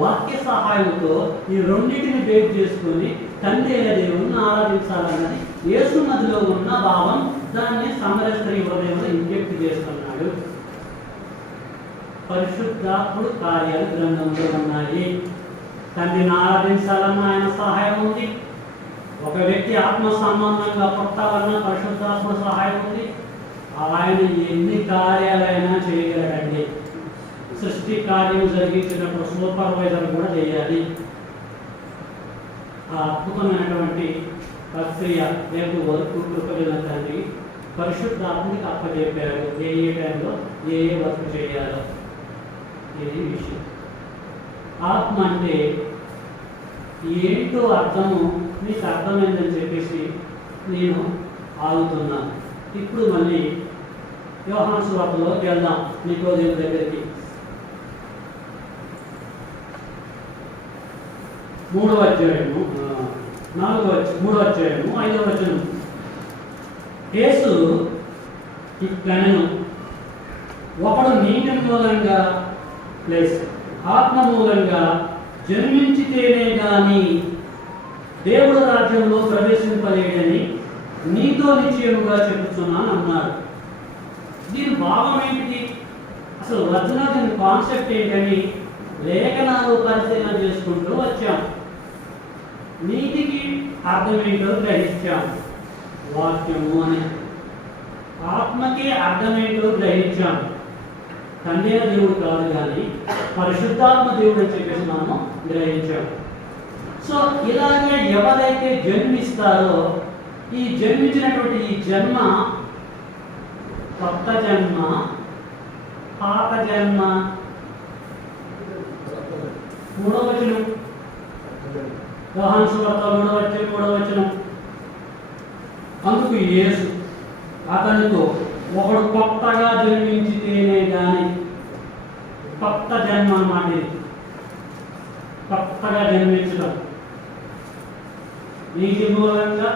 వాక్య సహాయంతో ఈ రెండింటిని బేస్ చేసుకొని తండ్రి అయిన దేవుణ్ణి ఆరాధించాలన్నది యేసు నదిలో ఉన్న భావం. దాన్ని సమరయ స్త్రీ హృదయంలో ఇంజెక్ట్ చేస్తున్నాడు. పరిశుద్ధాత్ముడు కార్యాలు గ్రంథంలో ఉన్నాయి. తండ్రిని ఆరాధించాలన్న ఆయన సహాయం ఉంది. ఒక వ్యక్తి ఆత్మ సంబంధంగా పుట్టాలన్న పరిశుద్ధాత్మ సహాయం ఉంది. ఆయన ఎన్ని కార్యాలైనా చేయగలడండి. సృష్టి కార్యం జరిగించినప్పుడు సూపర్వైజర్ కూడా చేయాలి. ఆ అద్భుతమైనటువంటి ప్రక్రియ రేపు వర్క్ కృపగల తండ్రి పరిశుద్ధాత్మకి అప్పచెప్పాడు. ఏ టైంలో ఏ వర్క్ చేయాలో ఇది విషయం. ఆత్మ అంటే ఏంటో అర్థము మీకు అర్థమైందని చెప్పేసి నేను ఆగుతున్నాను. ఇప్పుడు మళ్ళీ యోహాను సువార్తలోకి వెళ్దాం. నికోదేము దగ్గరికి 3వ అధ్యాయము 3వ అధ్యాయము 5వ వచనం. యేసు ఇట్లనెను, ఒకడు నీటి మూలంగా ప్లస్ ఆత్మ మూలంగా జన్మించితేనే గాని దేవుడు రాజ్యంలో ప్రవేశింపలేడని నీతో నిశ్చయముగా చెబుతున్నాను అన్నాడు. దీని భావం ఏంటి? అసలు ఒరిజినల్ దీని కాన్సెప్ట్ ఏంటని లేఖనాలు పరిశీలన చేసుకుంటూ వచ్చాం. నీతికి అర్థం ఏంటో గ్రహించాం. వాక్యము అని. ఆత్మకి అర్థం ఏంటో గ్రహించాం. తండ్రి దేవుడు కాదు కానీ పరిశుద్ధాత్మ దేవుడు అని చెప్పేసి మనము గ్రహించాం. సో ఇలాగే ఎవరైతే జన్మిస్తారో ఈ జన్మించినటువంటి ఈ జన్మ కొత్త జన్మ, పాత జన్మ. 3వ వచనం యోహాను సువార్త 3వ వచనం. అందుకు యేసు అతనితో, ఒకడు కొత్తగా జన్మించితేనే గాని, కొత్త జన్మ అన్నమాట ఇది. కొత్తగా జన్మించడం, నీటి మూలంగా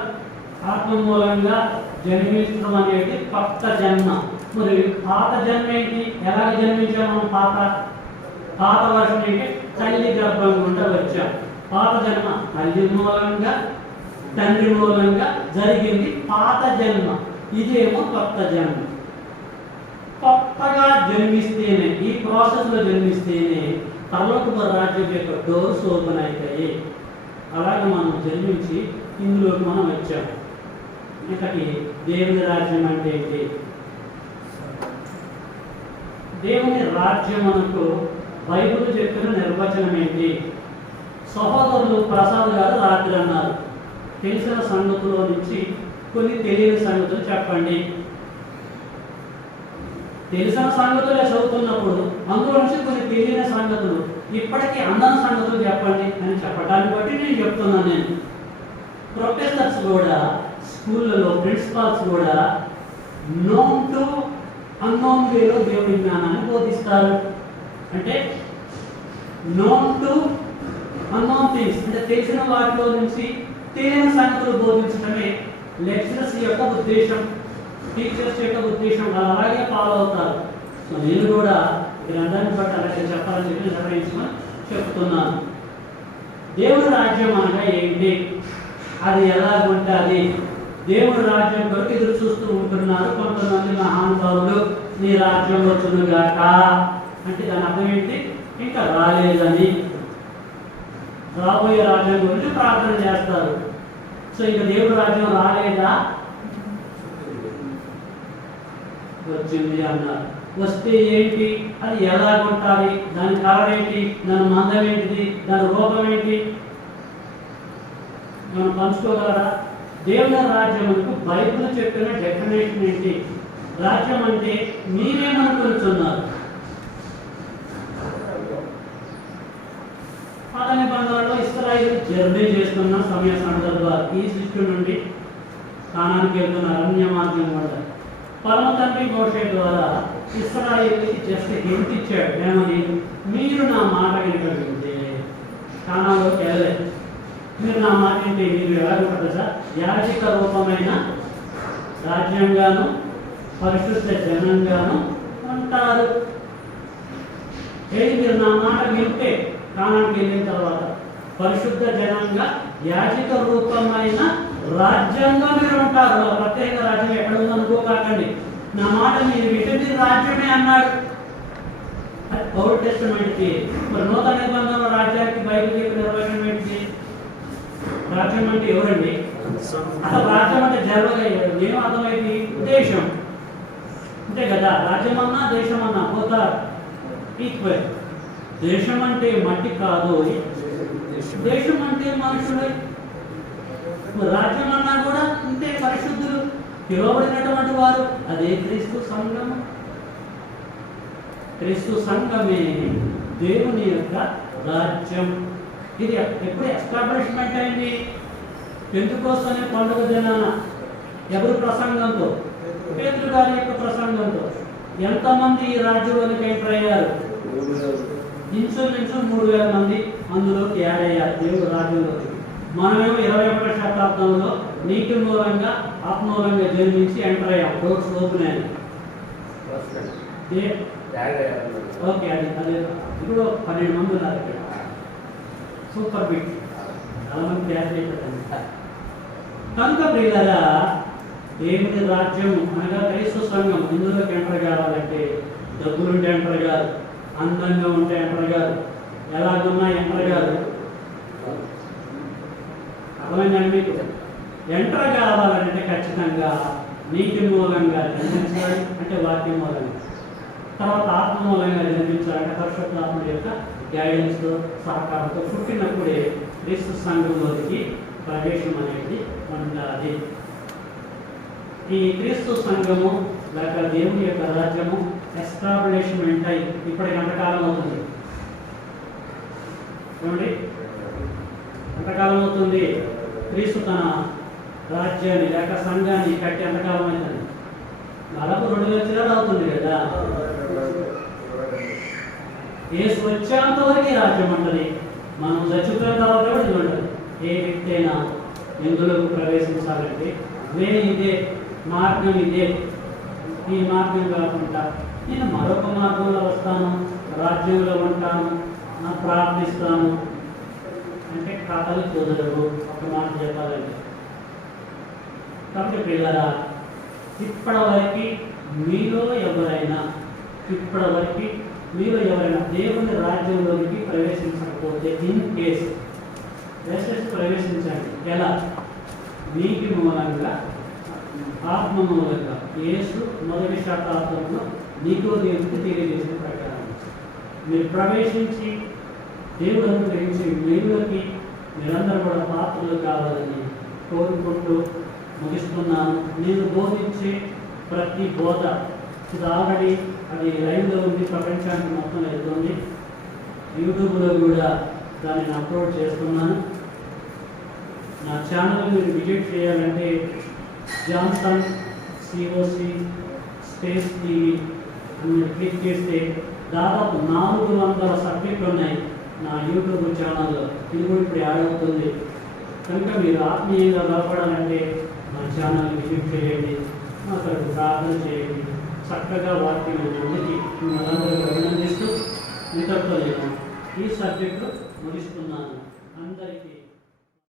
ఆత్మ మూలంగా జన్మించడం అనేది కొత్త జన్మ. మరి పాత జన్మ ఏంటి? ఎలాగ జన్మించాం మనం? పాత వర్షం ఏంటి? తల్లి గర్భం గుండా వచ్చాం. పాత జన్మ తల్లి మూలంగా తండ్రి మూలంగా జరిగింది పాత జన్మ. ఇదేమో కొత్త జన్మ. కొత్తగా జన్మిస్తేనే, ఈ ప్రాసెస్లో జన్మిస్తేనే పరలోకపు రాజ్యం యొక్క డోర్స్ ఓపెన్ అవుతాయి. అలాగే మనం జన్మించి ఇందులోకి మనం వచ్చాం. ఇంతకీ దేవుని రాజ్యం అంటే ఏంటి? దేవుని రాజ్యం మనకు బైబిల్ చెప్పిన నిర్వచనం ఏంటి? సహోదరులు ప్రసాద్ గారు రాత్రి అన్నారు, తెలిసిన సంగతుల నుంచి కొన్ని తెలియని సంగతులు చెప్పండి. తెలిసిన సంగతులే చదువుతున్నప్పుడు అందులో నుంచి కొన్ని తెలియని సంగతులు, ఇప్పటికీ అందని సంగతులు చెప్పండి అని చెప్పడాన్ని బట్టి నేను చెప్తున్నాను. నేను ప్రొఫెసర్స్ కూడా, స్కూళ్ళలో ప్రిన్సిపాల్స్ కూడా నోన్ టు అన్నోన్ వేలో దేవుడి జ్ఞానాన్ని బోధిస్తారు. అంటే నోన్ టు అన్నోన్ థింగ్స్ అంటే తెలిసిన వాటిలో నుంచి తెలియని సంగతులు బోధించడమే లెక్చరర్స్ యొక్క ఉద్దేశం, టీచర్స్ యొక్క ఉద్దేశం. వాళ్ళు అలాగే ఫాలో అవుతారు. సో నేను కూడా ఈ గ్రంథాన్ని బట్టి అలాగే చెప్పాలని చెప్పి నిర్ణయించుకొని చెప్తున్నాను. దేవుడి రాజ్యం అనగా ఏంటి, అది ఎలా ఉంటుంది? దేవుడి రాజ్యం కొరకు ఎదురు చూస్తూ ఉంటున్నారు కొంతమంది మహానుభావులు. నీ రాజ్యం వచ్చునుగాక అంటే దాని అర్థం ఏంటి? ఇంకా రాలేదని, రాబోయే రాజ్యం గురించి ప్రార్థన చేస్తారు. సో ఇక దేవుడి రాజ్యం రాలేదా? వచ్చింది అన్నారు. వస్తే ఏంటి, అది ఎలా ఉంటుంది, దాని కలర్ ఏంటి, దాని మందం ఏంటిది, దాని రూపం ఏంటి, మనం పంచుకోగలరా? దేవుని రాజ్యమునకు బైబిల్ చెప్పిన డెఫినేషన్ ఏంటి? రాజ్యం అంటే మీరేమనుకుంటున్నారు? పాత నిబంధనలో ఇశ్రాయేలు జర్నీ చేస్తున్న సమయ సందర్భాలు ఈజిప్టు నుండి కానానికి వెళ్తున్న అరణ్య మార్గం కూడా పరమ తండ్రి మోషే ద్వారా ఇశ్రాయేలుకి జస్ట్ హింట్ ఇచ్చాడు. ఏమని? మీరు నా మాట కనుక వింటే కానాలోకి వెళ్ళలేదు. మీరు నా మాట వింటే మీరు ఎలా ఉంటుంది సార్? యాజక రూపమైన రాజ్యంగాను పరిశుద్ధ జనంగాను ఉంటారు. ఏది? మీరు నా మాట వింటే కానానికి వెళ్ళిన తర్వాత పరిశుద్ధ జనంగా యాజక రూపమైన రాజ్యంగా మీరు ఉంటారు. ప్రత్యేక రాజ్యం ఎక్కడ ఉందనుకోకండి. నా మాట మీరు వింటే మీరు రాజ్యమే అన్నాడు. ఓల్డ్ టెస్టమెంట్కి. మరి నూతన నిబంధనల రాజ్యానికి బైబిల్ చెప్పిన నిర్వచనం ఏంటి? రాజ్యం అంటే ఎవరండి? అసలు రాజ్యం అంటే జరగగా ఏం అర్థమైంది? దేశం అంతే కదా. రాజ్యం అన్నా దేశం అన్నా పోత ఈక్వల్. దేశం అంటే మట్టి కాదు, దేశం అంటే మనుషులే. రాజ్యం అన్నా కూడా ఇంతే పరిశుద్ధులు పిలువబడినటువంటి వారు. అదే క్రీస్తు సంఘం. క్రీస్తు సంఘమే దేవుని యొక్క రాజ్యం. ఇది ఎప్పుడు ఎస్టాబ్లిష్మెంట్ అయింది? పెంతెకోస్తు అనే పండుగ దినాన. ఎవరి ప్రసంగంతో? పేతురు గారి యొక్క ప్రసంగంతో. ఎంతమంది ఈ రాజ్యంలోకి ఎంటర్ అయ్యారు? ఇంచుమించు 3000 మంది అందులోకి యాడ్ అయ్యారు దేవుడు రాజ్యంలోకి. మనమేమో 21వ శతాబ్దంలో నీటి మూలంగా ఆత్మూలంగా జన్మించి ఎంటర్ అయ్యాం. డోర్స్ ఓపెన్ అయ్యాయి. ఓకే, అది అదే ఇప్పుడు 12 మంది ఉన్నారు ఇక్కడ. Super bit. చాలా మంది క్యాష్ అయిపోతుంది. కనుక ప్రియులారా, దేవుని రాజ్యం అనగా క్రీస్తు సంఘం ఇందులోకి ఎంటర్ కావాలంటే డబ్బులుంటే ఎంటర్ కాదు, అందంగా ఉంటే ఎంటర్ కాదు, ఎలాగున్నా ఎంటర్ కాదు. అర్థమైందండి మీకు? ఎంటర్ కావాలంటే ఖచ్చితంగా నీటి మూలంగా జన్మించాలి, అంటే వాక్యం మూలంగా. తర్వాత ఆత్మ మూలంగా జన్మించాలంటే పరిశుద్ధాత్మ యొక్క గైడెన్స్తో సహకారంతో పుట్టినప్పుడే క్రీస్తు సంఘంలోకి ప్రవేశం అనేది ఉండాలి. ఈ క్రీస్తు సంఘము లేక దేవుని యొక్క రాజ్యము ఎస్టాబ్లిష్మెంట్ అయి ఇప్పటికి ఎంతకాలం అవుతుంది? ఏమండి, ఎంతకాలం అవుతుంది? క్రీస్తు తన రాజ్యాన్ని లేక సంఘాన్ని కట్టి ఎంతకాలం అవుతుంది? దాదాపు 2000 ఏళ్ళు అవుతుంది కదా. యేసు వచ్చేంత వరకు రాజ్యం ఉంటుంది. మనం చచ్చిపోయిన తర్వాత కూడా ఇది ఉంటుంది. ఏ వ్యక్తి అయినా ఇందులోకి ప్రవేశించాలంటే వే ఇదే, మార్గం ఇదే. ఈ మార్గం కాకుండా నేను మరొక మార్గంలో వస్తాను, రాజ్యంలో ఉంటాను, ప్రార్థిస్తాను అంటే కథలు కుదరవు. ఒక మాట చెప్పాలంటే. కాబట్టి పిల్లరా, ఇప్పటివరకు మీలో ఎవరైనా దేవుని రాజ్యంలోనికి ప్రవేశించకపోతే, ఇన్ కేసు ప్రవేశించండి. ఎలా? నీటి మూలంగా, ఆత్మ మూలంగా. యేసు 1వ శతాబ్దంలో నికోదేముకి తెలియజేసిన ప్రకారం మీరు ప్రవేశించి దేవుడు అనుగ్రహించి మేలుకి నిరంతరం కూడా పాత్రలు కావాలని కోరుకుంటూ ముగిస్తున్నాను. నేను బోధించే ప్రతి బోధ ఇది ఆల్రెడీ అది లైవ్లో ఉంది, ప్రపంచానికి మొత్తం వెళ్తుంది. యూట్యూబ్లో కూడా దాన్ని అప్లోడ్ చేస్తున్నాను. నా ఛానల్ మీరు విజిట్ చేయాలంటే జాన్సన్ COC స్పేస్ టీవీ అని క్లిక్ చేస్తే దాదాపు 400 సబ్జెక్టులు ఉన్నాయి. నా యూట్యూబ్ ఛానల్ ఇది కూడా ఇప్పుడు యాడ్ అవుతుంది. కనుక మీరు ఆత్మీయంగా బలపడాలంటే మా ఛానల్ విజిట్ చేయండి, అక్కడ ప్రార్థన చేయండి. చక్కగా వాక్యం అందుకి మనందరూ అభినందిస్తూ ఇంతటితో నేను ఈ సబ్జెక్టు ముగిస్తున్నాను. అందరికీ